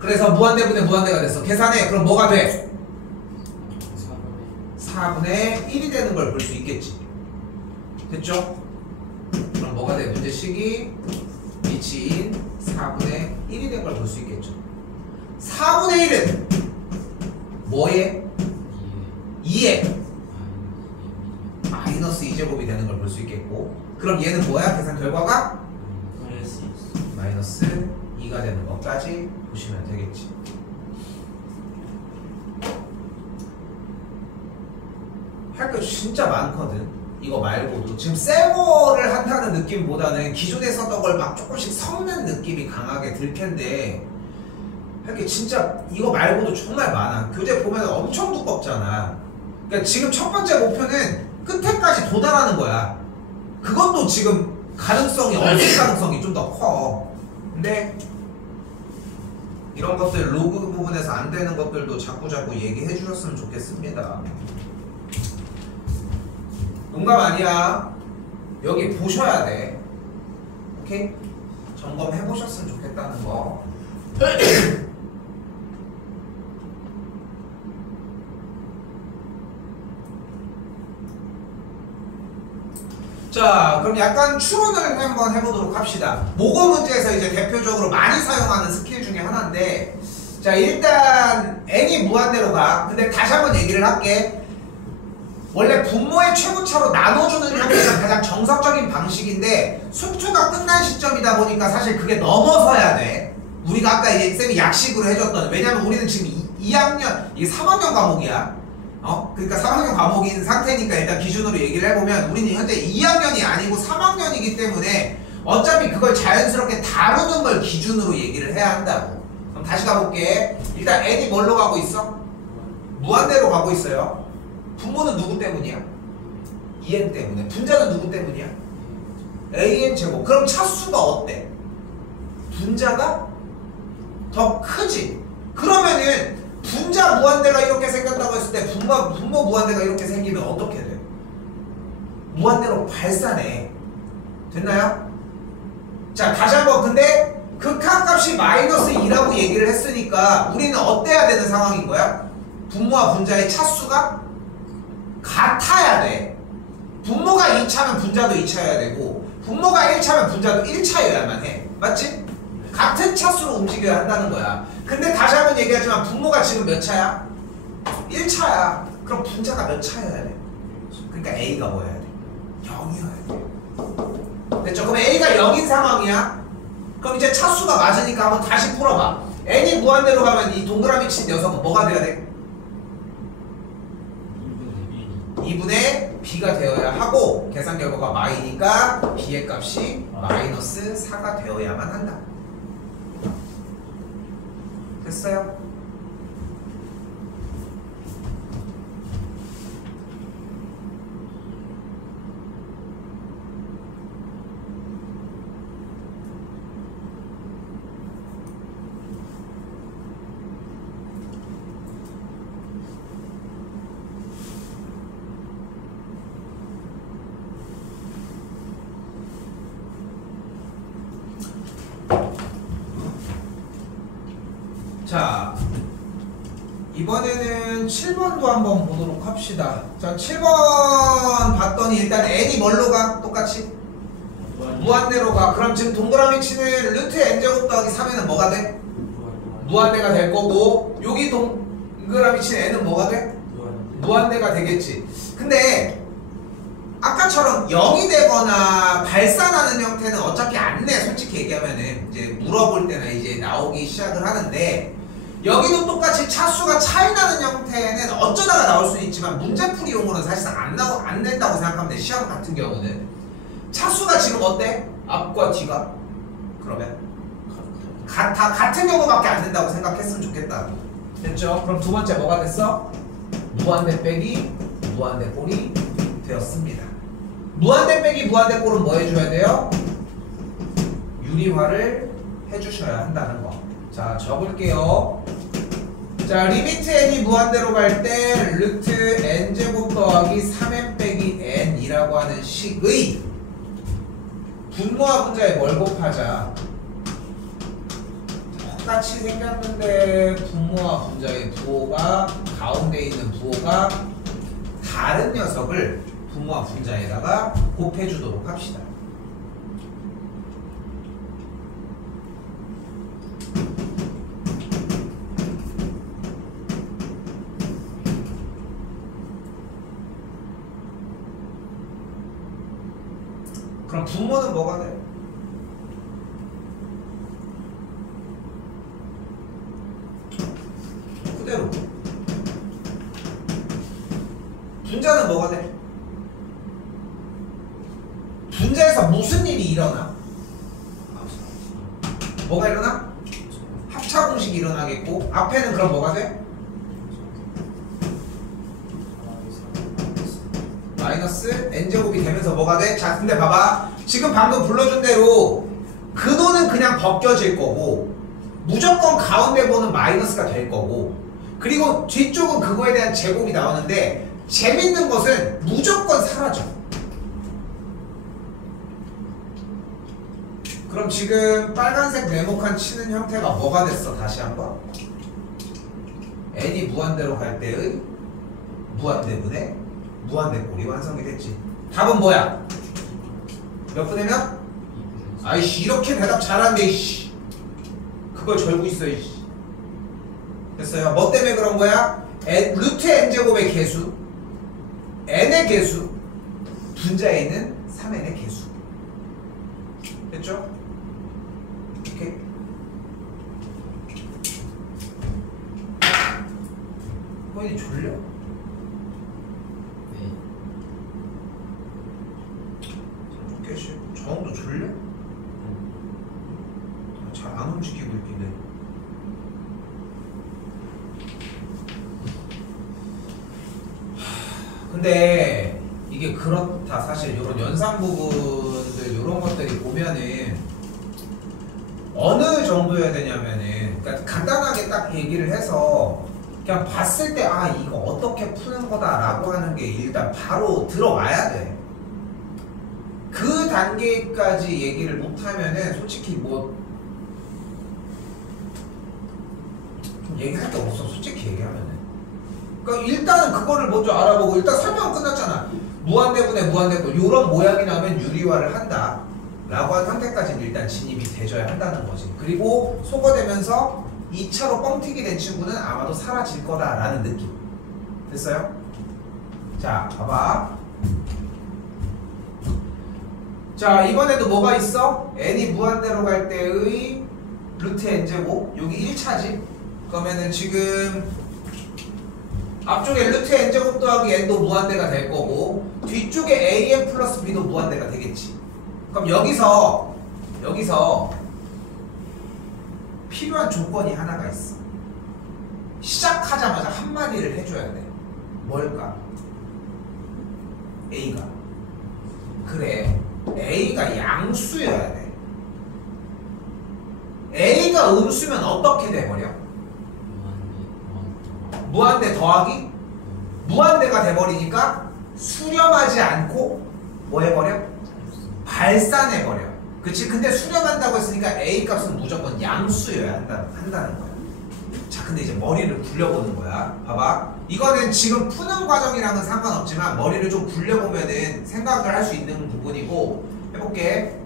그래서 무한대분의 무한대가 됐어. 계산해. 그럼 뭐가 돼? 4분의 1이 되는 걸 볼 수 있겠지. 됐죠? 그럼 뭐가 돼? 문제식이 미치인 4분의 1이 된 걸 볼 수 있겠죠. 4분의 1은 뭐에? 2에 마이너스 2제곱이 되는 걸 볼 수 있겠고, 그럼 얘는 뭐야? 계산 결과가? 마이너스 2가 되는 것까지 보시면 되겠지. 할 거 진짜 많거든. 이거 말고도 지금 쌤어를 한다는 느낌보다는 기존에 썼던 걸 막 조금씩 섞는 느낌이 강하게 들 텐데, 할 게 진짜 이거 말고도 정말 많아. 교재 보면 엄청 두껍잖아. 그러니까 지금 첫 번째 목표는 끝에까지 도달하는 거야. 그것도 지금 가능성이 없을 가능성이 좀 더 커. 근데 이런 것들 로그 부분에서 안 되는 것들도 자꾸 얘기해 주셨으면 좋겠습니다. 농담 아니야. 여기 보셔야 돼. 오케이? 점검해 보셨으면 좋겠다는 거. 자, 그럼 약간 추론을 한번 해보도록 합시다. 모고 문제에서 이제 대표적으로 많이 사용하는 스킬 중에 하나인데, 자, 일단 n이 무한대로 가. 근데 다시 한번 얘기를 할게. 원래 분모의 최고차로 나눠주는 형태가 가장 정석적인 방식인데, 수투가 끝난 시점이다 보니까 사실 그게 넘어서야 돼. 우리가 아까 이제 쌤이 약식으로 해줬던, 왜냐면 우리는 지금 2학년, 이게 3학년 과목이야. 그러니까 3학년 과목인 상태니까 일단 기준으로 얘기를 해보면 우리는 현재 2학년이 아니고 3학년이기 때문에 어차피 그걸 자연스럽게 다루는 걸 기준으로 얘기를 해야 한다고. 그럼 다시 가볼게. 일단 n이 뭘로 가고 있어? 무한대로 가고 있어요. 분모는 누구 때문이야? 2n 때문에. 분자는 누구 때문이야? an 제곱. 그럼 차수가 어때? 분자가 더 크지? 그러면은 분자 무한대가 이렇게 생겼다고 했을 때 분모 무한대가 이렇게 생기면 어떻게 돼? 무한대로 발산해. 됐나요? 자, 다시 한번. 근데 극한값이 마이너스 2라고 얘기를 했으니까 우리는 어때야 되는 상황인 거야? 분모와 분자의 차수가 같아야 돼. 분모가 2차면 분자도 2차여야 되고 분모가 1차면 분자도 1차여야만 해. 맞지? 같은 차수로 움직여야 한다는 거야. 근데 다시 한번 얘기하지만 분모가 지금 몇 차야? 1차야. 그럼 분자가 몇 차여야 돼? 그러니까 A가 뭐여야 돼? 0이어야 돼. 됐죠? 그럼 A가 0인 상황이야. 그럼 이제 차수가 맞으니까 한번 다시 풀어봐. N이 무한대로 가면 이 동그라미 친 녀석은 뭐가 돼야 돼? 2분의 B가 되어야 하고 계산 결과가 마이니까 B의 값이 마이너스 4가 되어야만 한다. 됐어요? 자, 이번에는 7번도 한번 보도록 합시다. 자, 7번 봤더니 일단 n이 뭘로 가? 똑같이? 무한대로 가. 그럼 지금 동그라미 치는 루트 n제곱 더하기 3에는 뭐가 돼? 무한대가 될 거고, 여기 동그라미 치는 n은 뭐가 돼? 무한대가 되겠지. 근데 아까처럼 0이 되거나 발산하는 형태는 어차피 안 내. 솔직히 얘기하면은 이제 물어볼 때나 이제 나오기 시작을 하는데, 여기도 똑같이 차수가 차이 나는 형태는 어쩌다가 나올 수는 있지만 문제풀이용으로는 사실상 안 낸다고 생각하면 돼. 시험 같은 경우는 차수가 지금 어때? 앞과 뒤가? 그러면 같은 경우밖에 안 된다고 생각했으면 좋겠다. 됐죠? 그럼 두 번째 뭐가 됐어? 무한대 빼기 무한대 꼴이 되었습니다. 무한대 빼기 무한대 꼴은 뭐 해줘야 돼요? 유리화를 해주셔야 한다는 거. 자, 적을게요. 자, 리미트 n이 무한대로 갈 때 루트 n제곱 더하기 3n 빼기 n이라고 하는 식의 분모와 분자에 뭘 곱하자? 똑같이 생겼는데 분모와 분자의 부호가 가운데 있는 부호가 다른 녀석을 분모와 분자에다가 곱해주도록 합시다. 그럼 분모는 뭐가 돼? 그대로. 분자는 뭐가 돼? 분자에서 무슨 일이 일어나? 뭐가 일어나? 2차 공식이 일어나겠고 앞에는 그럼 뭐가 돼? 마이너스 n제곱이 되면서 뭐가 돼? 자 근데 봐봐 지금 방금 불러준 대로 근호는 그냥 벗겨질 거고 무조건 가운데 번은 마이너스가 될 거고 그리고 뒤쪽은 그거에 대한 제곱이 나오는데 재밌는 것은 무조건 사라져. 그럼 지금 빨간색 네모칸 치는 형태가 뭐가 됐어? 다시 한번 n이 무한대로 갈 때의 무한대분의 무한대꼴이 완성이 됐지. 답은 뭐야? 몇 분이면? 아이씨 이렇게 대답 잘하는데 이씨 그걸 절고 있어 이씨. 됐어요. 뭐 때문에 그런 거야? 루트 n제곱의 개수 n의 개수 분자에 있는 3n의 개수. 됐죠? 오케이. 호인이 졸려? 네. 좋게 쉬. 정도 졸려? 잘 안 움직이고 있긴 해. 근데 이게 그렇다. 사실 이런 연산 부분들 이런 것들이 보면은 어느 정도여야 되냐면은 그러니까 간단하게 딱 얘기를 해서 그냥 봤을 때 아 이거 어떻게 푸는 거다라고 하는 게 일단 바로 들어와야 돼. 그 단계까지 얘기를 못하면은 솔직히 뭐 좀 얘기할 게 없어. 솔직히 얘기하면은. 그러니까 일단은 그거를 먼저 알아보고 일단 설명은 끝났잖아. 무한대분의 무한대분 이런 모양이 나오면 유리화를 한다 라고 한 상태까지는 일단 진입이 되줘야 한다는 거지. 그리고 소거되면서 2차로 뻥튀기 된 친구는 아마도 사라질 거다 라는 느낌. 됐어요? 자 봐봐. 자 이번에도 뭐가 있어? n이 무한대로 갈 때의 루트 n제곱 여기 1차지? 그러면은 지금 앞쪽에 루트 n제곱 더하기 n도 무한대가 될 거고 뒤쪽에 an 플러스 b도 무한대가 되겠지. 그럼 여기서 필요한 조건이 하나가 있어. 시작하자마자 한마디를 해줘야 돼. 뭘까? A가 그래 A가 양수여야 돼. A가 음수면 어떻게 돼버려? 무한대 더하기 무한대가 돼버리니까 수렴하지 않고 뭐 해버려? 발산해버려. 그치? 근데 수렴한다고 했으니까 A 값은 무조건 양수여야 한다는 거야. 자 근데 이제 머리를 굴려보는 거야. 봐봐 이거는 지금 푸는 과정이랑은 상관없지만 머리를 좀 굴려보면은 생각을 할 수 있는 부분이고 해볼게.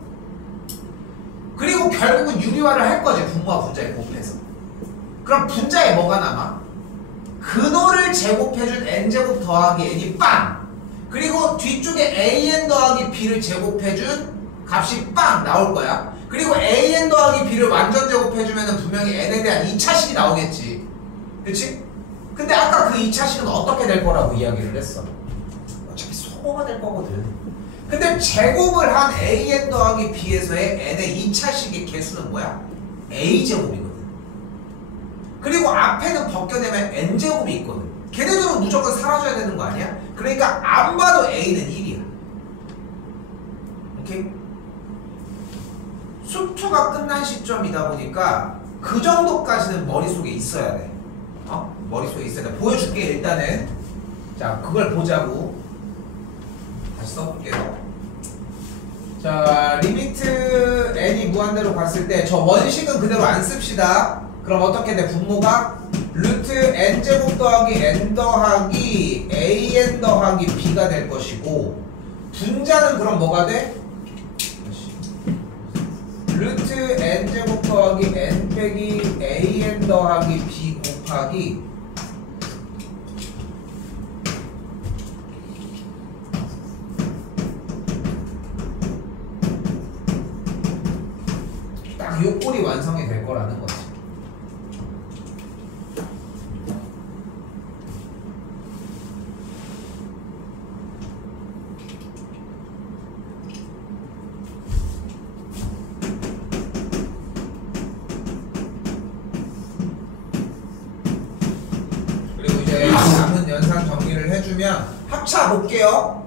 그리고 결국은 유리화를 할 거지. 분모와 분자에 곱해서. 그럼 분자에 뭐가 남아? 근호를 제곱해준 n제곱 더하기 n이 빵! 그리고 뒤쪽에 an 더하기 b를 제곱해준 값이 빵! 나올 거야. 그리고 an 더하기 b를 완전 제곱해주면 분명히 n에 대한 2차식이 나오겠지. 그치? 근데 아까 그 2차식은 어떻게 될 거라고 이야기를 했어. 어차피 소거가 될 거거든. 근데 제곱을 한 an 더하기 b에서의 n의 2차식의 개수는 뭐야? a제곱이거든. 그리고 앞에는 벗겨내면 n제곱이 있거든. 걔네들은 무조건 사라져야 되는 거 아니야? 그러니까 안 봐도 a는 1이야. 오케이? 수투가 끝난 시점이다 보니까 그 정도까지는 머릿속에 있어야 돼. 머릿속에 있어야 돼. 보여줄게 일단은. 자 그걸 보자고. 다시 써볼게요. 자 리미트 n이 무한대로 갔을 때 저 원식은 그대로 안 씁시다. 그럼 어떻게 돼? 분모가 루트 n제곱 더하기 n 더하기 an 더하기 b가 될 것이고 분자는 그럼 뭐가 돼? 루트 n제곱 더하기 n 빼기 an 더하기 b 곱하기 딱 요 꼴이 완성이 될 거라는 거지. 있으면 합차 볼게요.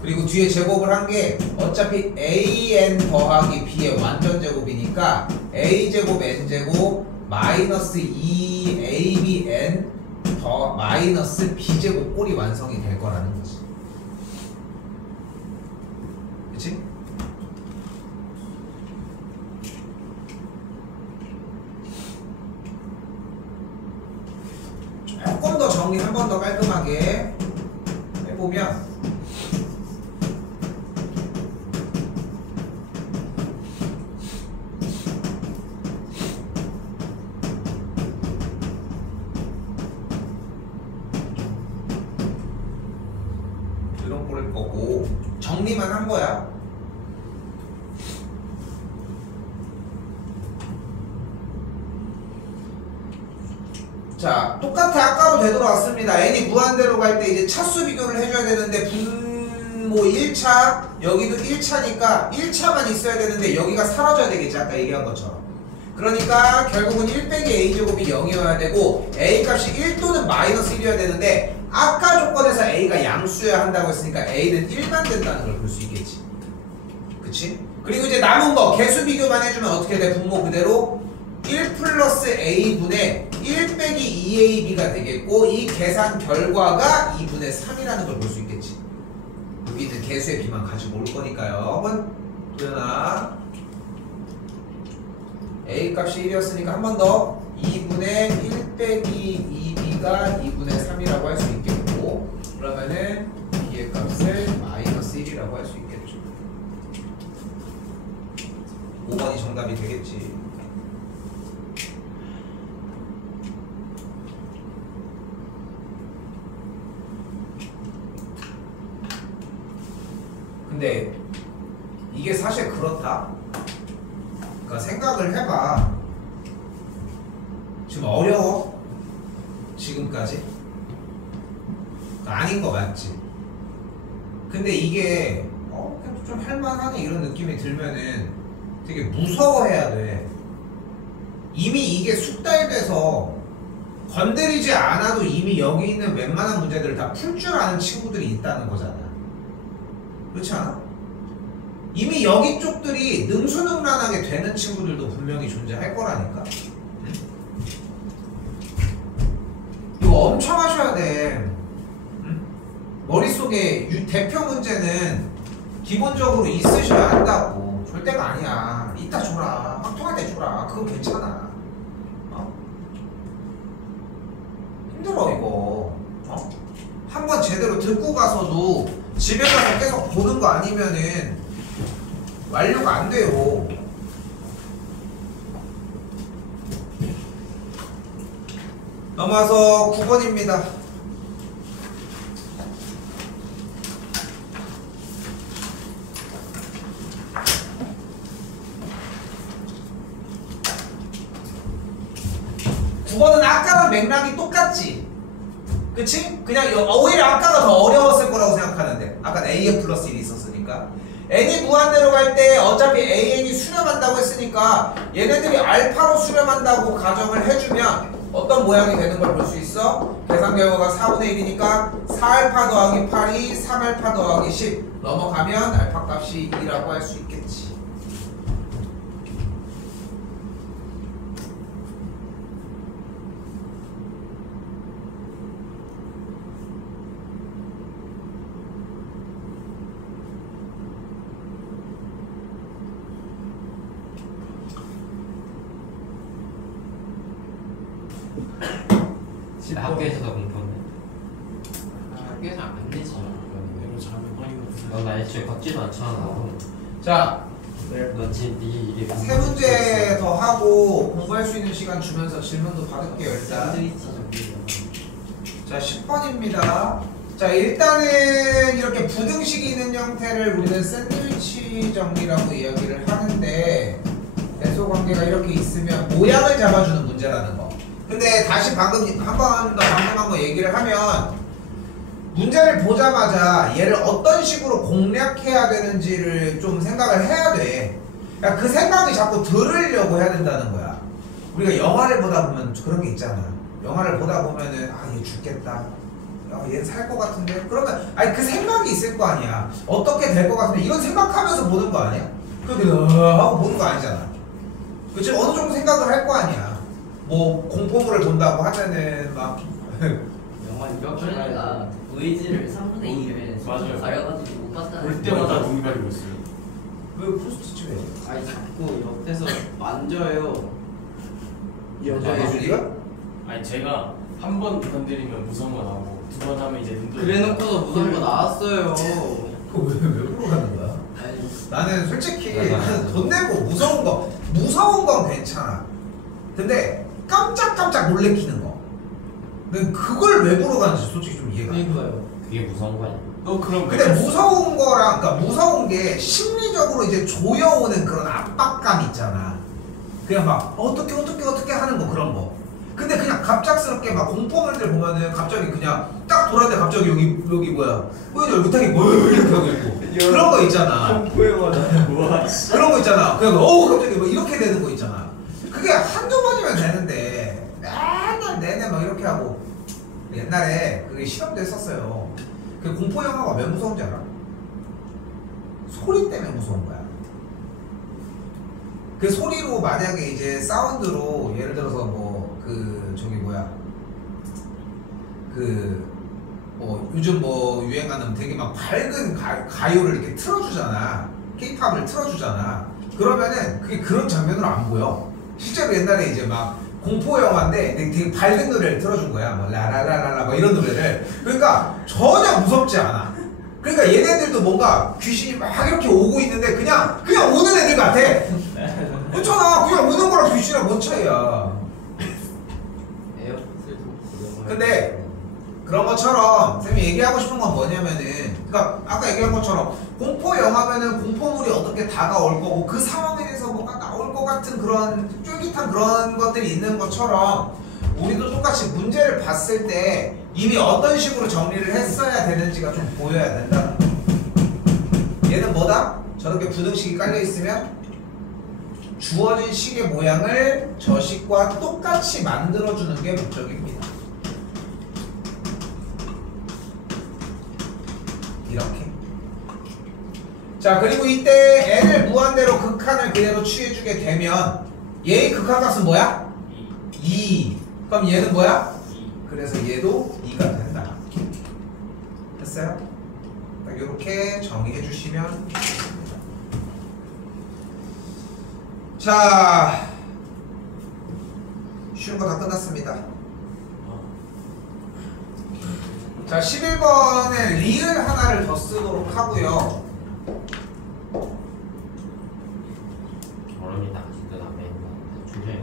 그리고 뒤에 제곱을 한 게 어차피 an 더하기 b의 완전 제곱이니까 a제곱 n제곱 마이너스 2abn 더 마이너스 b제곱 꼴이 완성이 될 거라는 거지. 그치? 조금 더 정리 한 번 더 깔끔하게 해보면 이런 꼴일 거고 정리만 한 거야. 자, 똑같아. 아까로 되돌아왔습니다. n이 무한대로 갈 때 이제 차수 비교를 해줘야 되는데 분모 1차 여기도 1차니까 1차만 있어야 되는데 여기가 사라져야 되겠지. 아까 얘기한 것처럼. 그러니까 결국은 1 빼기 a제곱이 0이어야 되고 a 값이 1 또는 마이너스 1이어야 되는데 아까 조건에서 a가 양수여야 한다고 했으니까 a는 1만 된다는 걸 볼 수 있겠지. 그치? 그리고 이제 남은 거 개수 비교만 해주면 어떻게 돼? 분모 그대로 1 플러스 a분의 1 빼기 2ab가 되겠고 이 계산 결과가 2분의 3이라는 걸 볼 수 있겠지. 여기는 개수의 비만 가지고 올 거니까요. 한번 도연아 a 값이 1이었으니까 한 번 더 2분의 1 빼기 2b가 2분의 3이라고 할 수 있겠고 그러면은 b의 값을 마이너스 1이라고 할 수 있겠죠. 5번이 정답이 되겠지. 근데 이게 사실 그렇다. 그러니까 생각을 해봐. 지금 어려워? 지금까지? 아닌 거 맞지? 근데 이게 좀 할만하네 이런 느낌이 들면은 되게 무서워해야 돼. 이미 이게 숙달돼서 건드리지 않아도 이미 여기 있는 웬만한 문제들을 다 풀 줄 아는 친구들이 있다는 거잖아. 그렇지 않아? 이미 여기 쪽들이 능수능란하게 되는 친구들도 분명히 존재할 거라니까. 응? 이거 엄청 하셔야 돼. 응? 머릿속에 대표 문제는 기본적으로 있으셔야 한다고. 절대가 아니야. 이따 줘라. 확통할 때 줘라. 그거 괜찮아. 힘들어 이거. 한번 제대로 듣고 가서도 집에 가서 계속 보는 거 아니면은 완료가 안 돼요. 넘어와서 9번입니다. 아까랑 맥락이 똑같지? 그치? 그냥 오히려 아까가 더 어려웠을 거라고 생각하는데 아까 an 플러스 1이 있었으니까 n이 무한대로 갈 때 어차피 an이 수렴한다고 했으니까 얘네들이 알파로 수렴한다고 가정을 해주면 어떤 모양이 되는 걸 볼 수 있어? 계산 결과가 4분의 1이니까 4알파 더하기 8이 3알파 더하기 10 넘어가면 알파 값이 2라고 할 수 있겠지. 학교에서도 공부했네. 학교에서 안 되지. 이거 잘하면 허리가 나 애초에 걷지도 않잖아. 자, 너 지금 네 일이 세 문제 더 하고 공부할 수 있는 시간 주면서 질문도 받을게요. 일단 자 10번입니다. 자 일단은 이렇게 부등식이 있는 형태를 우리는 샌드위치 정리라고 이야기를 하는데 대소관계가 이렇게 있으면 모양을 잡아주는 문제라는 거. 근데 다시 방금 한번 얘기를 하면 문제를 보자마자 얘를 어떤 식으로 공략해야 되는지를 좀 생각을 해야 돼. 그러니까 그 생각이 자꾸 들으려고 해야 된다는 거야. 우리가 영화를 보다 보면 그런 게 있잖아. 영화를 보다 보면은 아 얘 죽겠다. 얘 살 것 같은데? 그러면 아니 그 생각이 있을 거 아니야. 어떻게 될 것 같은데 이런 생각하면서 보는 거 아니야? 그렇게 하고 보는 거 아니잖아. 그치? 어느 정도 생각을 할 거 아니야. 뭐 공포물을 본다고 하면은 막 영화 이렇게 그러니까 의지를 3분의 2를 맞아요. 가려가지고 못 봤다는 볼 때마다 눈이 가리고 있어요. 왜 포스트 치래? 아니 자꾸 옆에서 만져요. 예준이가? 아니 제가 한 번 건드리면 무서운 거 나오고 두 번 하면 이제 눈도 그래놓고서 무서운 거 나왔어요. 그거 왜 물어가는 거야? 아니 나는 솔직히 나는 돈 내고 무서운 건 괜찮아. 근데 깜짝깜짝 놀래키는 거. 난 그걸 왜 보러 가는지 솔직히 좀 이해가 안 돼. 그러니까요. 그게 무서운 거 아니야? 너 그럼 근데 무서운 거랑, 그러니까 무서운 게 심리적으로 이제 조여오는 그런 압박감 있잖아. 그냥 막 어떻게 하는 거 그런 거. 근데 그냥 갑작스럽게 막 공포물들 보면은 갑자기 그냥 딱 돌았는데 갑자기 여기 뭐야? 보여줘 못하게 뭐 이렇게 하고 있고 그런 거 있잖아. 뭐야? 그런 거 있잖아. 그냥 갑자기 뭐 이렇게 되는 거 있잖아. 그게 한두 번이면 되는데 맨날 내내 막 이렇게 하고. 옛날에 그게 실험도 했었어요. 그 공포 영화가 왜 무서운지 알아? 소리 때문에 무서운 거야. 그 소리로 만약에 이제 사운드로 예를 들어서 뭐 요즘 뭐 유행하는 되게 막 밝은 가요를 이렇게 틀어주잖아. K-팝을 틀어주잖아. 그러면은 그게 그런 장면으로 안 보여. 실제로 옛날에 이제 막 공포 영화인데 되게 밝은 노래를 틀어준 거야. 뭐 라라라라라 뭐 이런 노래를. 그러니까 전혀 무섭지 않아. 그러니까 얘네들도 뭔가 귀신이 막 이렇게 오고 있는데 그냥 오는 애들 같아. 그렇잖아. 그냥 오는 거랑 귀신이랑 뭔 차이야. 근데 그런 것처럼 쌤이 얘기하고 싶은 건 뭐냐면은, 그러니까 아까 얘기한 것처럼 공포 영화면은 공포물이 어떻게 다가올 거고 그 상황에서 뭐가 나올 것 같은 그런 쫄깃한 그런 것들이 있는 것처럼 우리도 똑같이 문제를 봤을 때 이미 어떤 식으로 정리를 했어야 되는지가 좀 보여야 된다는 거. 얘는 뭐다? 저렇게 부등식이 깔려 있으면 주어진 식의 모양을 저 식과 똑같이 만들어주는 게 목적입니다. 이렇게. 자, 그리고 이때 n을 무한대로 극한을 그대로 취해주게 되면 얘의 극한값은 뭐야? 2. 그럼 얘는 뭐야? 그래서 얘도 2가 된다. 됐어요? 딱 이렇게 정리해 주시면 됩니다. 자, 쉬운 거 다 끝났습니다. 자, 11번에 리을 하나를 더 쓰도록 하고요. 얼음이 딱 진짜 남에 주제.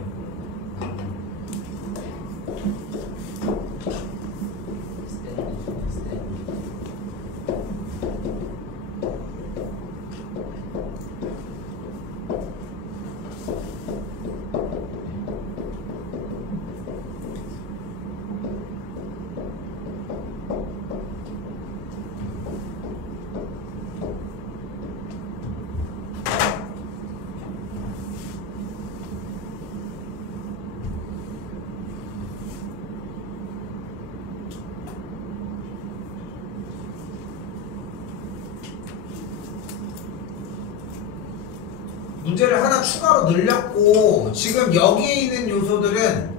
문제를 하나 추가로 늘렸고 지금 여기에 있는 요소들은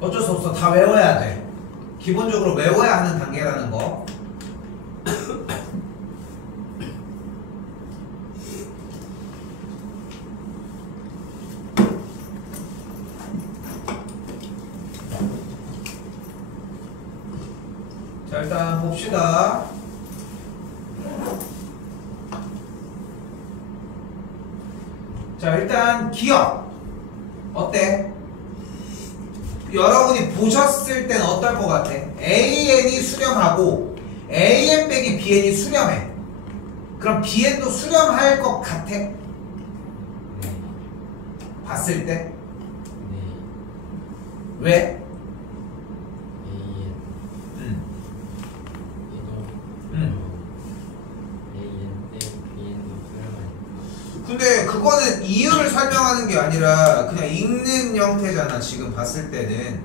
어쩔 수 없어. 다 외워야 돼. 기본적으로 외워야 하는 단계라는 거. 자, 일단 봅시다. 자, 일단 기억 어때? 여러분이 보셨을 땐 어떨 것 같아? AN이 수렴하고 AN 빼기 BN이 수렴해. 그럼 BN도 수렴할 것 같아? 네. 봤을 때? 네. 왜? AN. AN 때 BN도 수렴하니까. 근데 그거는 이유를 설명하는 게 아니라 그냥 읽는 형태잖아. 지금 봤을 때는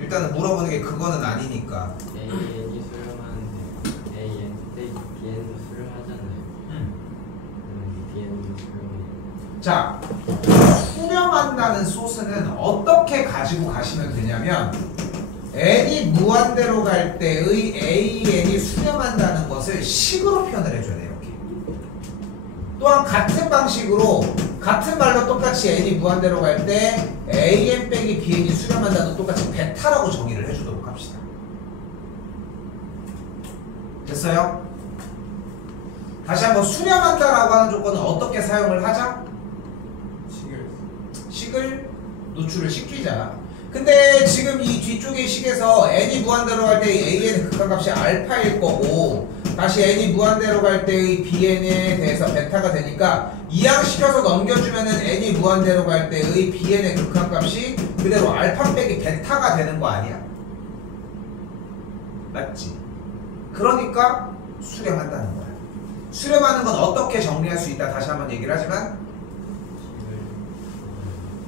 일단은 물어보는 게 그거는 아니니까. AN이 수렴하는데 AN BN도 수렴하잖아요. BN도 수렴해요. 자, 수렴한다는 소스는 어떻게 가지고 가시면 되냐면 n이 무한대로 갈 때의 AN이 수렴한다는 것을 식으로 표현을 해줘야 돼요. 이렇게. 또한 같은 방식으로 같은 말로 똑같이 n이 무한대로 갈 때 AN 빼기 BN이 수렴한다는 똑같이 베타라고 정의를 해주도록 합시다. 됐어요? 다시 한번 수렴한다라고 하는 조건은 어떻게 사용을 하자? 식을 노출을 시키자. 근데 지금 이 뒤쪽의 식에서 n이 무한대로 갈 때 AN의 극한값이 알파일 거고 다시 n이 무한대로 갈 때의 BN에 대해서 베타가 되니까 이항시켜서 넘겨주면은 n이 무한대로 갈 때의 BN의 극한값이 그대로 알파 빼기 베타가 되는 거 아니야? 맞지? 그러니까 수렴한다는 거야. 수렴하는 건 어떻게 정리할 수 있다 다시 한번 얘기를 하지만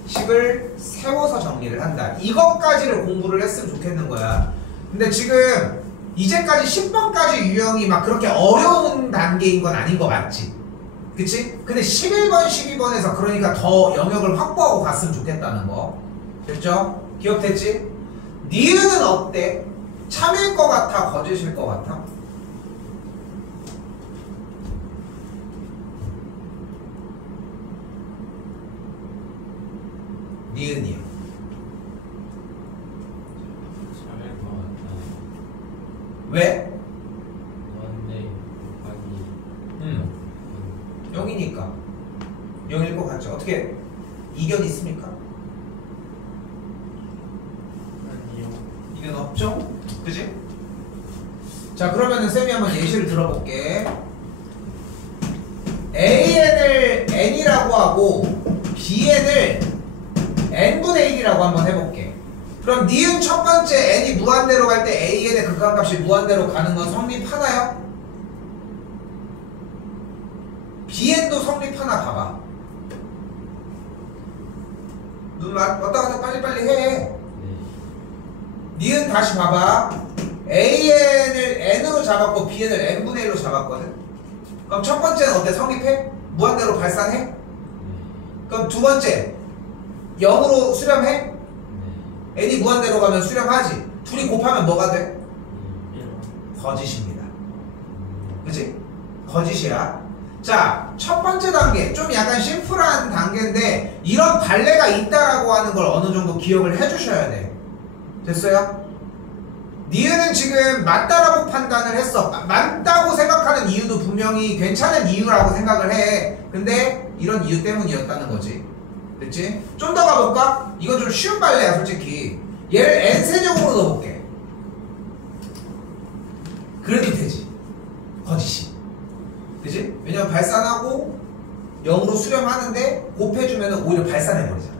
식을 세워서 정리를 한다. 이것까지를 공부를 했으면 좋겠는 거야. 근데 지금 이제까지 10번까지 유형이 막 그렇게 어려운 단계인 건 아닌 거 맞지? 그치? 근데 11번, 12번에서 그러니까 더 영역을 확보하고 갔으면 좋겠다는 거. 됐죠? 기억됐지? 니은은 어때? 참일 것 같아? 거짓일 것 같아? 니은이요. 참을 것 같아요. 왜? 무한대 곱하기 0이니까 0일 것 같죠? 어떻게 이견 있습니까? 아니요. 이견 없죠? 그지? 자 그러면은 쌤이 한번 예시를 들어볼게. AN을 N이라고 하고 BN을 N분의 1이라고 한번 해볼게. 그럼 니은 첫 번째 N이 무한대로 갈 때 AN의 극한값이 무한대로 가는 건 성립하나요? BN도 성립하나 봐봐. 눈 왔다 갔다 빨리빨리 해. 니은 다시 봐봐. AN을 N으로 잡았고 BN을 N분의 1로 잡았거든. 그럼 첫 번째는 어때? 성립해? 무한대로 발산해? 그럼 두 번째 0으로 수렴해? n이 무한대로 가면 수렴하지. 둘이 곱하면 뭐가 돼? 거짓입니다. 그치? 거짓이야. 자, 첫 번째 단계 좀 약간 심플한 단계인데 이런 발레가 있다라고 하는 걸 어느 정도 기억을 해주셔야 돼. 됐어요? 니은은 지금 맞다라고 판단을 했어. 맞다고 생각하는 이유도 분명히 괜찮은 이유라고 생각을 해. 근데 이런 이유 때문이었다는 거지. 됐지? 좀 더 가볼까? 이건 좀 쉬운 발레야 솔직히. 얘를 n세제곱으로 넣어볼게. 그래도 되지. 거짓이. 그치? 왜냐면 발산하고 0으로 수렴하는데 곱해주면 오히려 발산해버리잖아.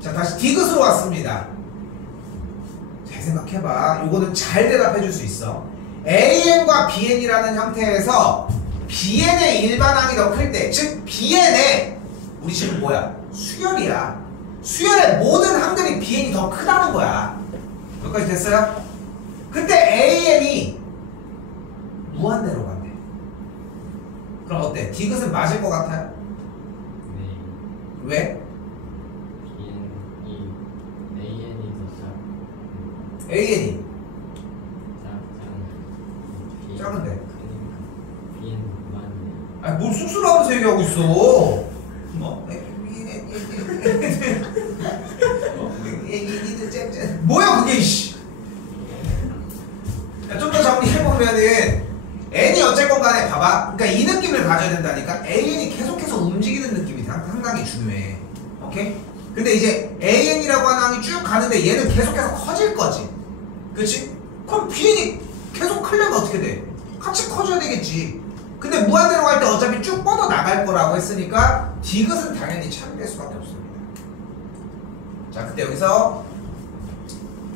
자 다시 디귿으로 왔습니다. 잘 생각해봐. 요거는 잘 대답해줄 수 있어. AN과 BN이라는 형태에서 BN의 일반항이 더 클 때, 즉 BN의 우리 지금 뭐야? 수열이야. 수열의 모든 항들이 BN이 더 크다는 거야. 여기까지 됐어요? 그때 AN이 무한대로 간대. 그럼 어때? 디귿은 맞을 것 같아요? 네. 왜? AN이 더 AN이 작은데. 그러니까 BN 무한대. 아니 뭘 쑥스러워하면서 얘기하고 있어. 뭐? 뭐야 그게 이씨. 좀 더 정리해보면은 n이 어쨌건 간에 봐봐. 그러니까 이 느낌을 가져야 된다니까. AN이 계속해서 움직이는 느낌이 상당히 중요해. 오케이? 근데 이제 AN이라고 하는 항이 쭉 가는데 얘는 계속해서 커질 거지. 그치? 그럼 BN이 계속 크려면 어떻게 돼? 같이 커져야 되겠지. 근데 무한대로 갈 때 어차피 쭉 뻗어 나갈 거라고 했으니까 디귿은 당연히 참될 수밖에 없습니다. 자, 그때 여기서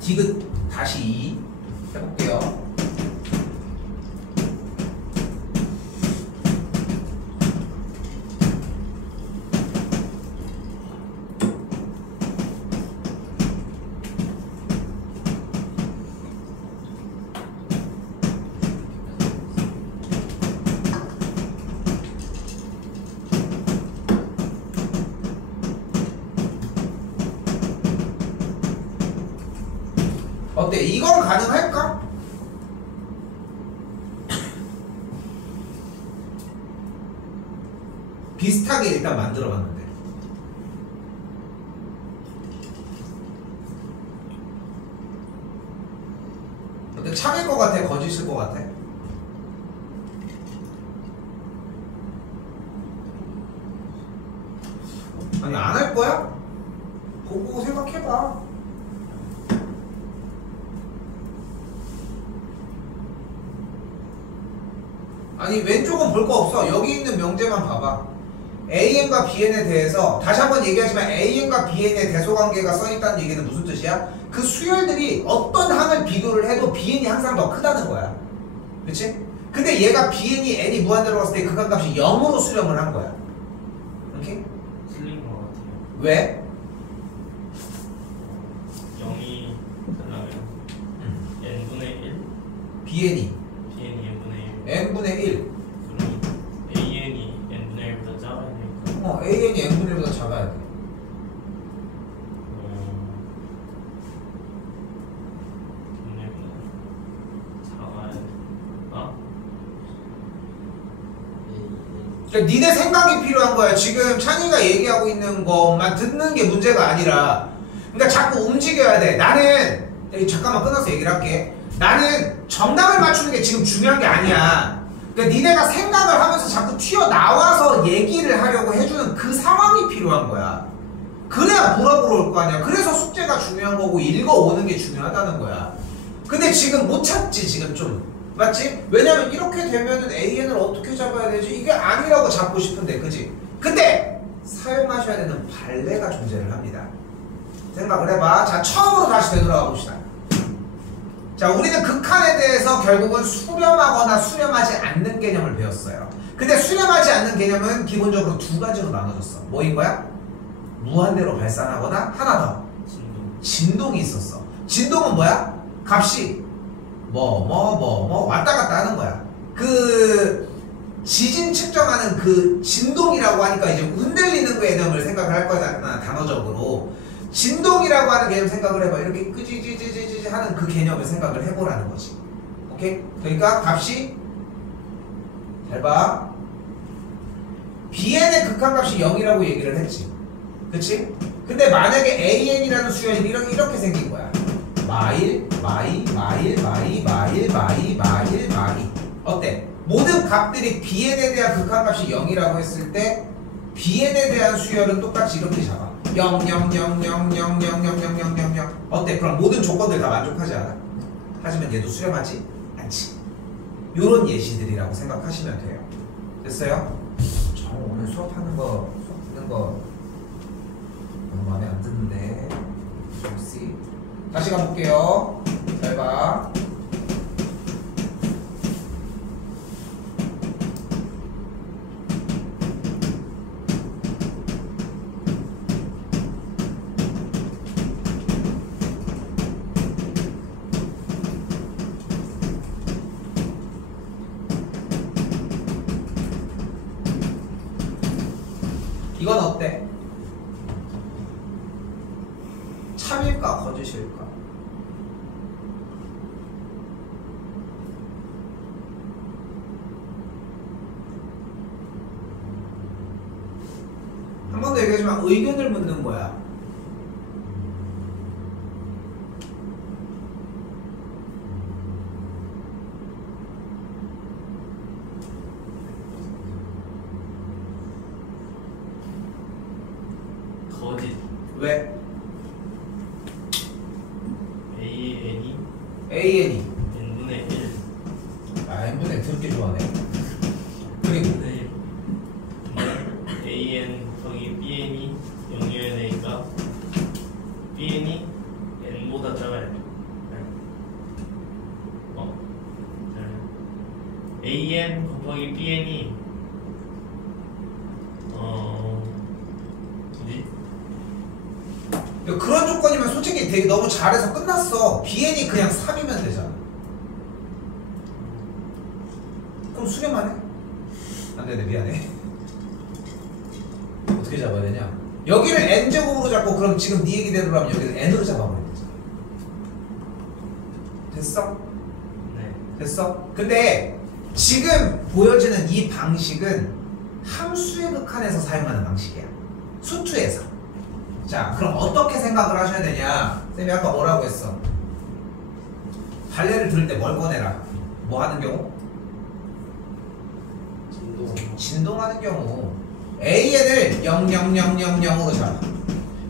디귿 다시 2 해볼게요. 어때? 이건 가능할까? 비슷하게 일단 만들어봤는데 근데 참일 것 같아? 거짓일 것 같아? 아니 안 할 거야? 보고 생각해봐. 아니 왼쪽은 볼 거 없어. 여기 있는 명제만 봐봐. AN과 BN에 대해서 다시 한번 얘기하지만 AN과 BN의 대소관계가 써있다는 얘기는 무슨 뜻이야? 그 수열들이 어떤 항을 비교를 해도 BN이 항상 더 크다는 거야. 그치? 근데 얘가 BN이 N이 무한대로 갔을 때 극한값이 0으로 수렴을 한 거야. 오케이? 틀린 것 같아요. 왜? 0이 되려면 n분의 1? BN이 bn이 n분의 1. N분의 1 그럼 an이 n분의 1보다 작아야 되니까 AN이 N분의 1보다 작아야 돼. n분의 1보다 작아야 돼. 그러니까 니네 생각이 필요한 거야. 지금 찬이가 얘기하고 있는 것만 듣는 게 문제가 아니라 그러니까 자꾸 움직여야 돼. 나는 잠깐만 끊어서 얘기를 할게. 나는 정답을 맞추는 게 지금 중요한 게 아니야. 그러니까 니네가 생각을 하면서 자꾸 튀어나와서 얘기를 하려고 해주는 그 상황이 필요한 거야. 그래야 물어보러 올 거 아니야. 그래서 숙제가 중요한 거고 읽어오는 게 중요하다는 거야. 근데 지금 못 찾지 지금 좀. 맞지? 왜냐면 이렇게 되면은 AN을 어떻게 잡아야 되지? 이게 아니라고 잡고 싶은데 그지? 근데 사용하셔야 되는 발레가 존재를 합니다. 생각을 해봐. 자 처음으로 다시 되돌아가 봅시다. 자 우리는 극한에 대해서 결국은 수렴하거나 수렴하지 않는 개념을 배웠어요. 근데 수렴하지 않는 개념은 기본적으로 두 가지로 나눠졌어. 뭐인 거야? 무한대로 발산하거나 하나 더 진동이 있었어. 진동은 뭐야? 값이 왔다 갔다 하는 거야. 그 지진 측정하는 그 진동이라고 하니까 이제 흔들리는 개념을 생각을 할 거잖아. 단어적으로 진동이라고 하는 개념 생각을 해봐. 이렇게 끄지지지지지 하는 그 개념을 생각을 해보라는 거지. 오케이? 그러니까 값이 잘 봐. BN의 극한값이 0이라고 얘기를 했지. 그치? 근데 만약에 AN이라는 수열이 이렇게 생긴 거야. 마일 어때? 모든 값들이 BN에 대한 극한값이 0이라고 했을 때 BN에 대한 수열은 똑같이 이렇게 잡아. 0 어때? 그럼 모든 조건들 다 만족하지 않아? 하지만 얘도 수렴하지 않지. 요런 예시들이라고 생각하시면 돼요. 됐어요? 저 오늘 수업 듣는 거 너무 마음에 안 드는데. 혹시 다시 가볼게요. 잘 봐. 이건 어때? 참일까 거짓일까? 한 번 더 얘기하지만 의견을 묻는 거야. 거짓. 왜? AN이 AN이 n분의 1. N분의 더럽게 좋아하네. 그리고 네. AN 거기 BN이 0이어야 되니까 BN이 n보다 작아야 돼. AN 곱하기 BN이 뭐지? 그런 조건이면 솔직히 되게 너무 잘해서 끝났어. BN이 그냥 3이면 되잖아. 그럼 수렴하네? 안 되네, 미안해. 어떻게 잡아야 되냐? 여기를 n제곱으로 잡고 그럼 지금 네 얘기대로 하면 여기를 n으로 잡아버리면 되잖아. 됐어? 네. 됐어? 근데 지금 보여지는 이 방식은 함수의 극한에서 사용하는 방식이야. 수투에서. 자, 그럼 어떻게 생각을 하셔야 되냐? 쌤이 아까 뭐라고 했어? 발레를 들을 때 뭘 꺼내라? 뭐 하는 경우? 진동하는 경우. AN을 00000으로 잡아.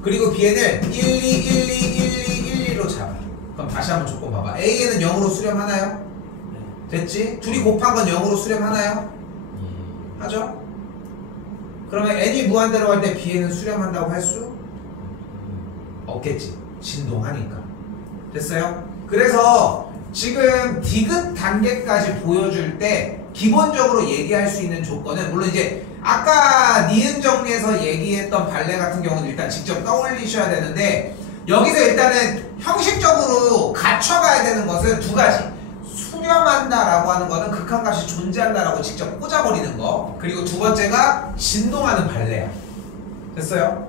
그리고 BN을 12121212로 잡아. 그럼 다시 한번 조건 봐봐. AN은 0으로 수렴하나요? 됐지? 둘이 곱한 건 0으로 수렴하나요? 예. 하죠? 그러면 n이 무한대로 갈 때 bn은 수렴한다고 할 수 없겠지. 진동하니까. 됐어요? 그래서 지금 디귿 단계까지 보여줄 때 기본적으로 얘기할 수 있는 조건은 물론 이제 아까 니은 정리에서 얘기했던 발레 같은 경우는 일단 직접 떠올리셔야 되는데 여기서 일단은 형식적으로 갖춰가야 되는 것은 두 가지. 수렴한다라고 하는 거는 극한값이 존재한다라고 직접 꽂아버리는 거. 그리고 두 번째가 진동하는 발레야. 됐어요?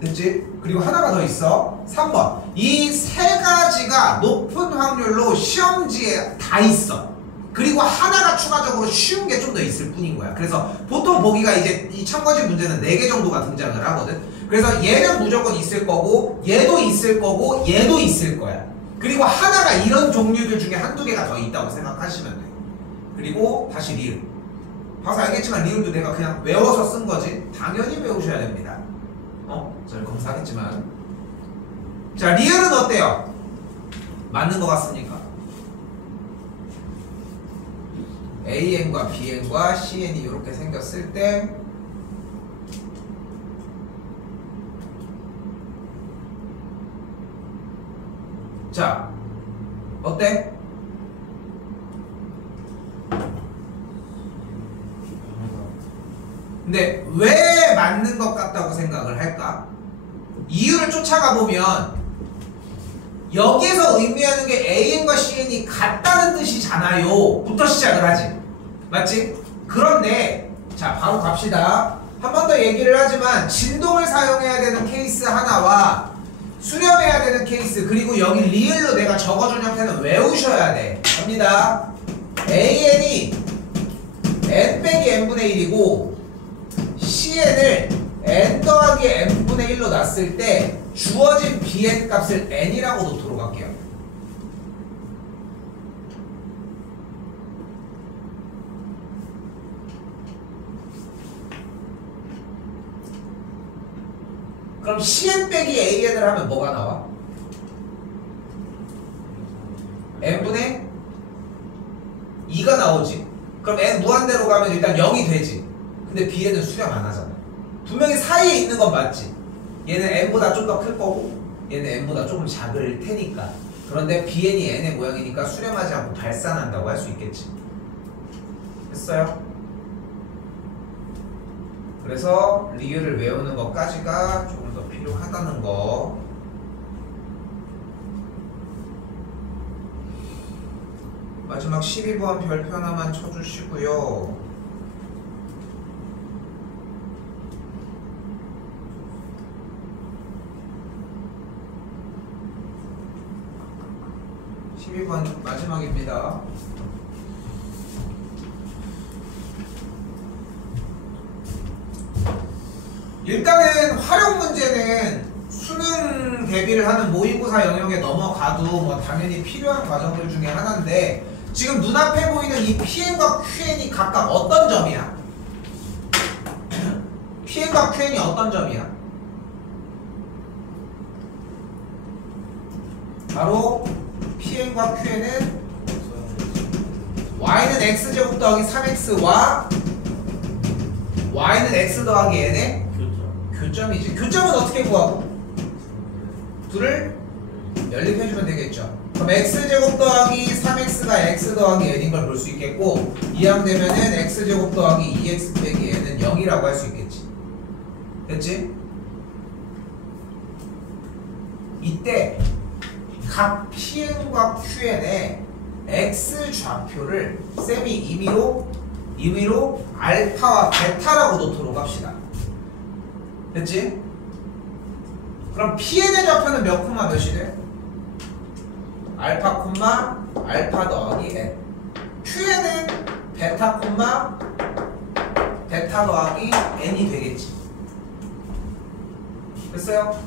됐지? 그리고 하나가 더 있어. 3번. 이 세 가지가 높은 확률로 시험지에 다 있어. 그리고 하나가 추가적으로 쉬운 게 좀 더 있을 뿐인 거야. 그래서 보통 보기가 이제 이 참고지 문제는 4개 정도가 등장을 하거든. 그래서 얘는 무조건 있을 거고 얘도 있을 거고 얘도 있을 거야. 그리고 하나가 이런 종류들 중에 한두 개가 더 있다고 생각하시면 돼. 그리고 다시 리을. 봐서 알겠지만 리을도 내가 그냥 외워서 쓴 거지. 당연히 외우셔야 됩니다. 잘 검사하겠지만. 자, 리을은 어때요? 맞는 것 같습니까? AN과 BN과 CN이 이렇게 생겼을 때 자, 어때? 근데 왜 맞는 것 같다고 생각을 할까? 이유를 쫓아가 보면 여기에서 의미하는 게 AN과 CN이 같다는 뜻이잖아요. 부터 시작을 하지. 맞지? 그런데 자, 바로 갑시다. 한 번 더 얘기를 하지만 진동을 사용해야 되는 케이스 하나와 수렴해야 되는 케이스, 그리고 여기 리을로 내가 적어준 형태는 외우셔야 돼. 갑니다. AN이 n 빼기 n분의 1이고 CN을 n 더하기 n분의 1로 놨을 때 주어진 bn 값을 n이라고 놓도록 할게요. 그럼 CN 빼기 AN을 하면 뭐가 나와? n분의 2가 나오지. 그럼 n 무한대로 가면 일단 0이 되지. 근데 bn은 수렴 안 하잖아. 분명히 사이에 있는 건 맞지. 얘는 n보다 좀 더 클 거고 얘는 n보다 조금 작을 테니까. 그런데 bn이 n의 모양이니까 수렴하지 않고 발산한다고 할 수 있겠지. 됐어요? 그래서 리을을 외우는 것까지가 조금 더 필요하다는 거. 마지막 12번 별표 하나만 쳐주시고요. 마지막입니다. 일단은 활용 문제는 수능 대비를 하는 모의고사 영역에 넘어가도 뭐 당연히 필요한 과정들 중에 하나인데 지금 눈앞에 보이는 이 PN과 QN이 각각 어떤 점이야? PN과 QN이 어떤 점이야? 바로 PN과 QN은 Y는 X제곱 더하기 3X와 Y는 X 더하기 N의 교점이지. 교점은 어떻게 구하고? 둘을 연립해주면 되겠죠. 그럼 X제곱 더하기 3X가 X 더하기 N인 걸 볼 수 있겠고 이항되면은 X제곱 더하기 2X 빼기 N은 0이라고 할 수 있겠지. 됐지? 이때 각 PN과 QN의 X 좌표를 쌤이 임의로 알파와 베타라고 놓도록 합시다. 됐지? 그럼 PN의 좌표는 몇 콤마 몇이 돼? 알파 콤마 알파 더하기 n. Q에는 베타 콤마 베타 더하기 n이 되겠지. 됐어요?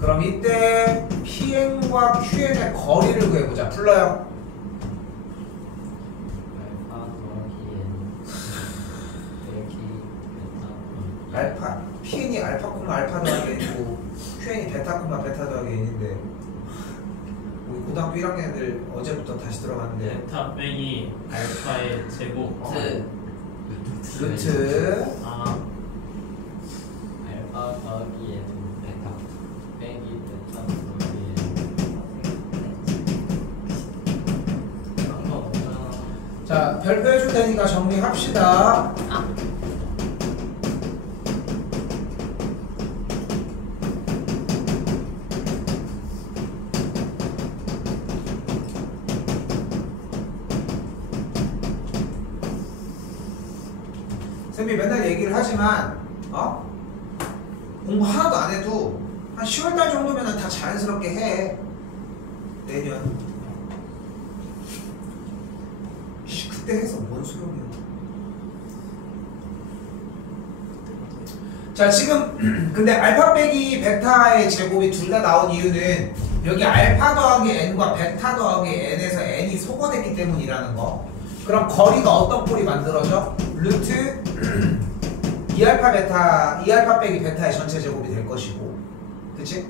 그럼 이때 Pn과 Qn의 거리를 구해보자. 불러요. 알파 더하기 n 빼기 베타 알파 Pn이 알파 콤마 알파 더하기 n이고 Qn이 베타 콤마 베타 더하기 n인데 우리 고등학교 1학년 애들 어제부터 다시 들어갔는데 베타 빼기 알파의 제곱. 루트 아, 알파 더하기 n 베타 빼기 베타 더하기 n 상관없잖아. 자 별표해줄 테니까 정리합시다. 쌤이 맨날 얘기를 하지만 공부 하나도 안 해도 한 10월달 정도면 다 자연스럽게 해. 내년 그때 해서 뭔 소용이야. 자 지금 근데 알파 빼기 베타의 제곱이 둘 다 나온 이유는 여기 알파 더하기 n과 베타 더하기 n에서 n이 소거됐기 때문이라는 거. 그럼 거리가 어떤 꼴이 만들어져? 루트 2알파 빼기 베타의 전체 제곱이 될 것이고, 그치?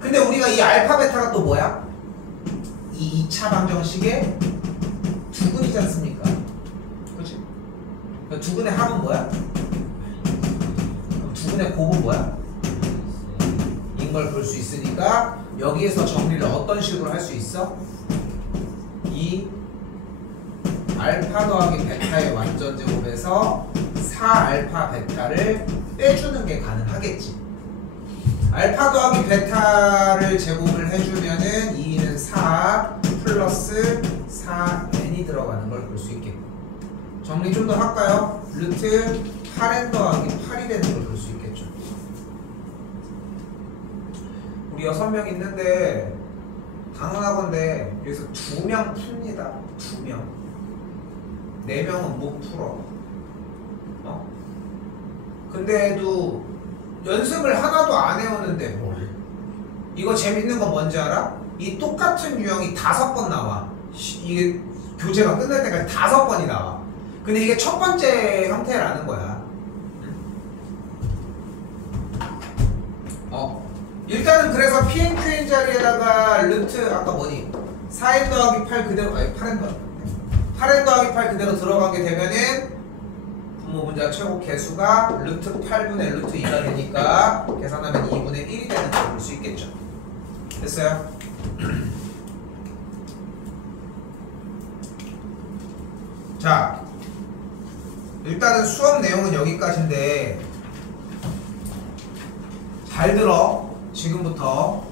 근데 우리가 이 알파 베타가 또 뭐야? 이 2차 방정식의 두근이지 않습니까? 그치? 그 두근의 합은 뭐야? 그럼 두근의 곱은 뭐야? 인 걸 볼 수 있으니까 여기에서 정리를 어떤 식으로 할 수 있어? 이 알파 더하기 베타의 완전 제곱에서 4알파 베타를 빼주는 게 가능하겠지. 알파 더하기 베타를 제곱을 해주면은 2는 4 플러스 4n이 들어가는 걸 볼 수 있겠고, 정리 좀 더 할까요? 루트 8n 더하기 8이 되는 걸 볼 수 있겠죠. 우리 6명 있는데 당연하건데 여기서 2명 풉니다. 2명. 4명은 못 풀어. 근데도 연습을 하나도 안 해오는데 뭘. 이거 재밌는 건 뭔지 알아? 이 똑같은 유형이 5번 나와. 이게 교재가 끝날 때까지 5번이 나와. 근데 이게 첫 번째 형태라는 거야. 일단은 그래서 Pn, Qn 자리에다가 루트 아까 뭐니? 4n 더하기 8 그대로, 아니 8n 더하기 8 그대로 들어가게 되면은 분모 분자 최고 개수가 루트 8분의 루트 2가 되니까 계산하면 2분의 1이 되는 걸 볼 수 있겠죠. 됐어요? 자, 일단은 수업 내용은 여기까지인데 잘 들어. 지금부터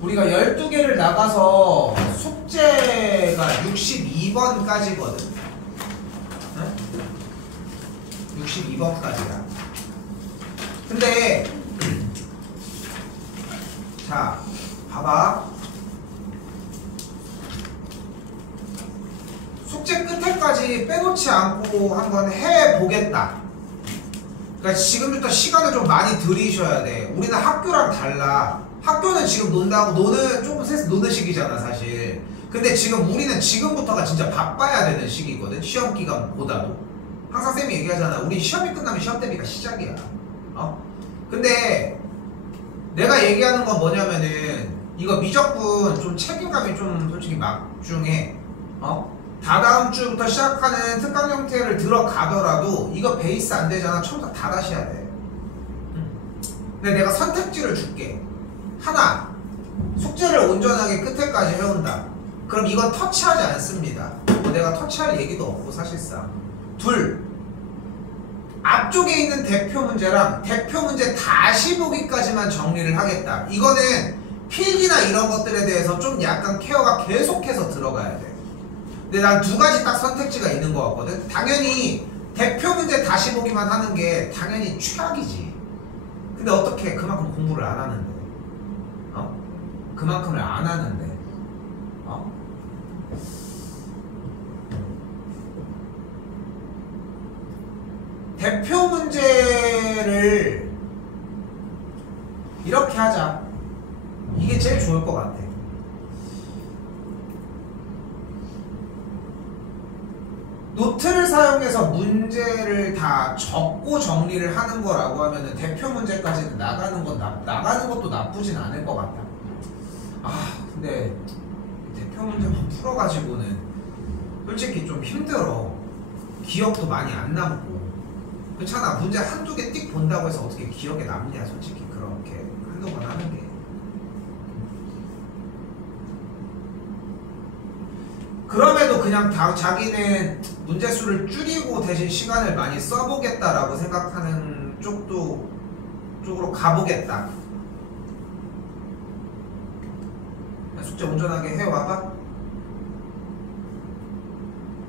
우리가 12개를 나가서 숙제가 62번까지거든. 62번까지야. 근데 자, 봐봐. 숙제 끝에까지 빼놓지 않고 한번 해보겠다. 그러니까 지금부터 시간을 좀 많이 들이셔야 돼. 우리는 학교랑 달라. 학교는 지금 논다고 조금 세서 노는 시기잖아 사실. 근데 지금 우리는 지금부터가 진짜 바빠야 되는 시기거든. 시험 기간보다도. 항상 쌤이 얘기하잖아. 우리 시험이 끝나면 시험 대비가 시작이야. 근데 내가 얘기하는 건 뭐냐면은 이거 미적분 좀 책임감이 좀 솔직히 막중해. 다다음 주부터 시작하는 특강 형태를 들어가더라도 이거 베이스 안 되잖아. 처음부터 다 다시 해야 돼. 근데 내가 선택지를 줄게. 하나, 숙제를 온전하게 끝에까지 해온다. 그럼 이건 터치하지 않습니다. 내가 터치할 얘기도 없고 사실상. 둘, 앞쪽에 있는 대표 문제랑 대표 문제 다시 보기까지만 정리를 하겠다. 이거는 필기나 이런 것들에 대해서 좀 약간 케어가 계속해서 들어가야 돼. 근데 난 2가지 딱 선택지가 있는 것 같거든. 당연히 대표 문제 다시 보기만 하는 게 당연히 최악이지. 근데 어떻게 그만큼 공부를 안 하는데. 그만큼을 안 하는데 대표 문제를 이렇게 하자. 이게 제일 좋을 것 같아. 노트를 사용해서 문제를 다 적고 정리를 하는 거라고 하면은 대표 문제까지는 나가는 것도 나쁘진 않을 것 같다. 근데 대표 문제만 풀어가지고는 솔직히 좀 힘들어. 기억도 많이 안 남고. 그렇잖아. 문제 한두 개 띡 본다고 해서 어떻게 기억에 남냐, 솔직히. 그렇게 한두 번 하는 게. 그럼에도 그냥 자기는 문제수를 줄이고 대신 시간을 많이 써보겠다라고 생각하는 쪽으로 가보겠다. 숙제 온전하게 해와봐.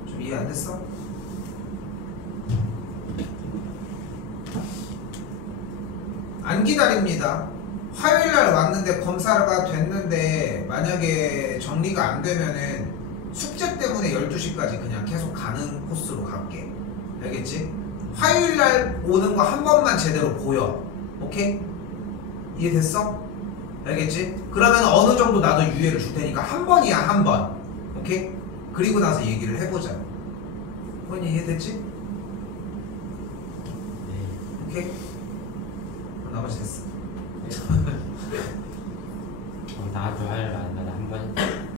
좀 이해 안 됐어? 안 기다립니다. 화요일날 왔는데 검사가 됐는데 만약에 정리가 안 되면은 숙제 때문에 12시까지 그냥 계속 가는 코스로 갈게. 알겠지? 화요일날 오는 거 한 번만 제대로 보여. 오케이? 이해됐어? 알겠지? 그러면 어느 정도 나도 유예를 줄 테니까 한 번이야, 한 번. 오케이? 그리고 나서 얘기를 해보자. 그건 이해됐지? 오케이? 나머지 됐어. 나도 할라. 나한 번.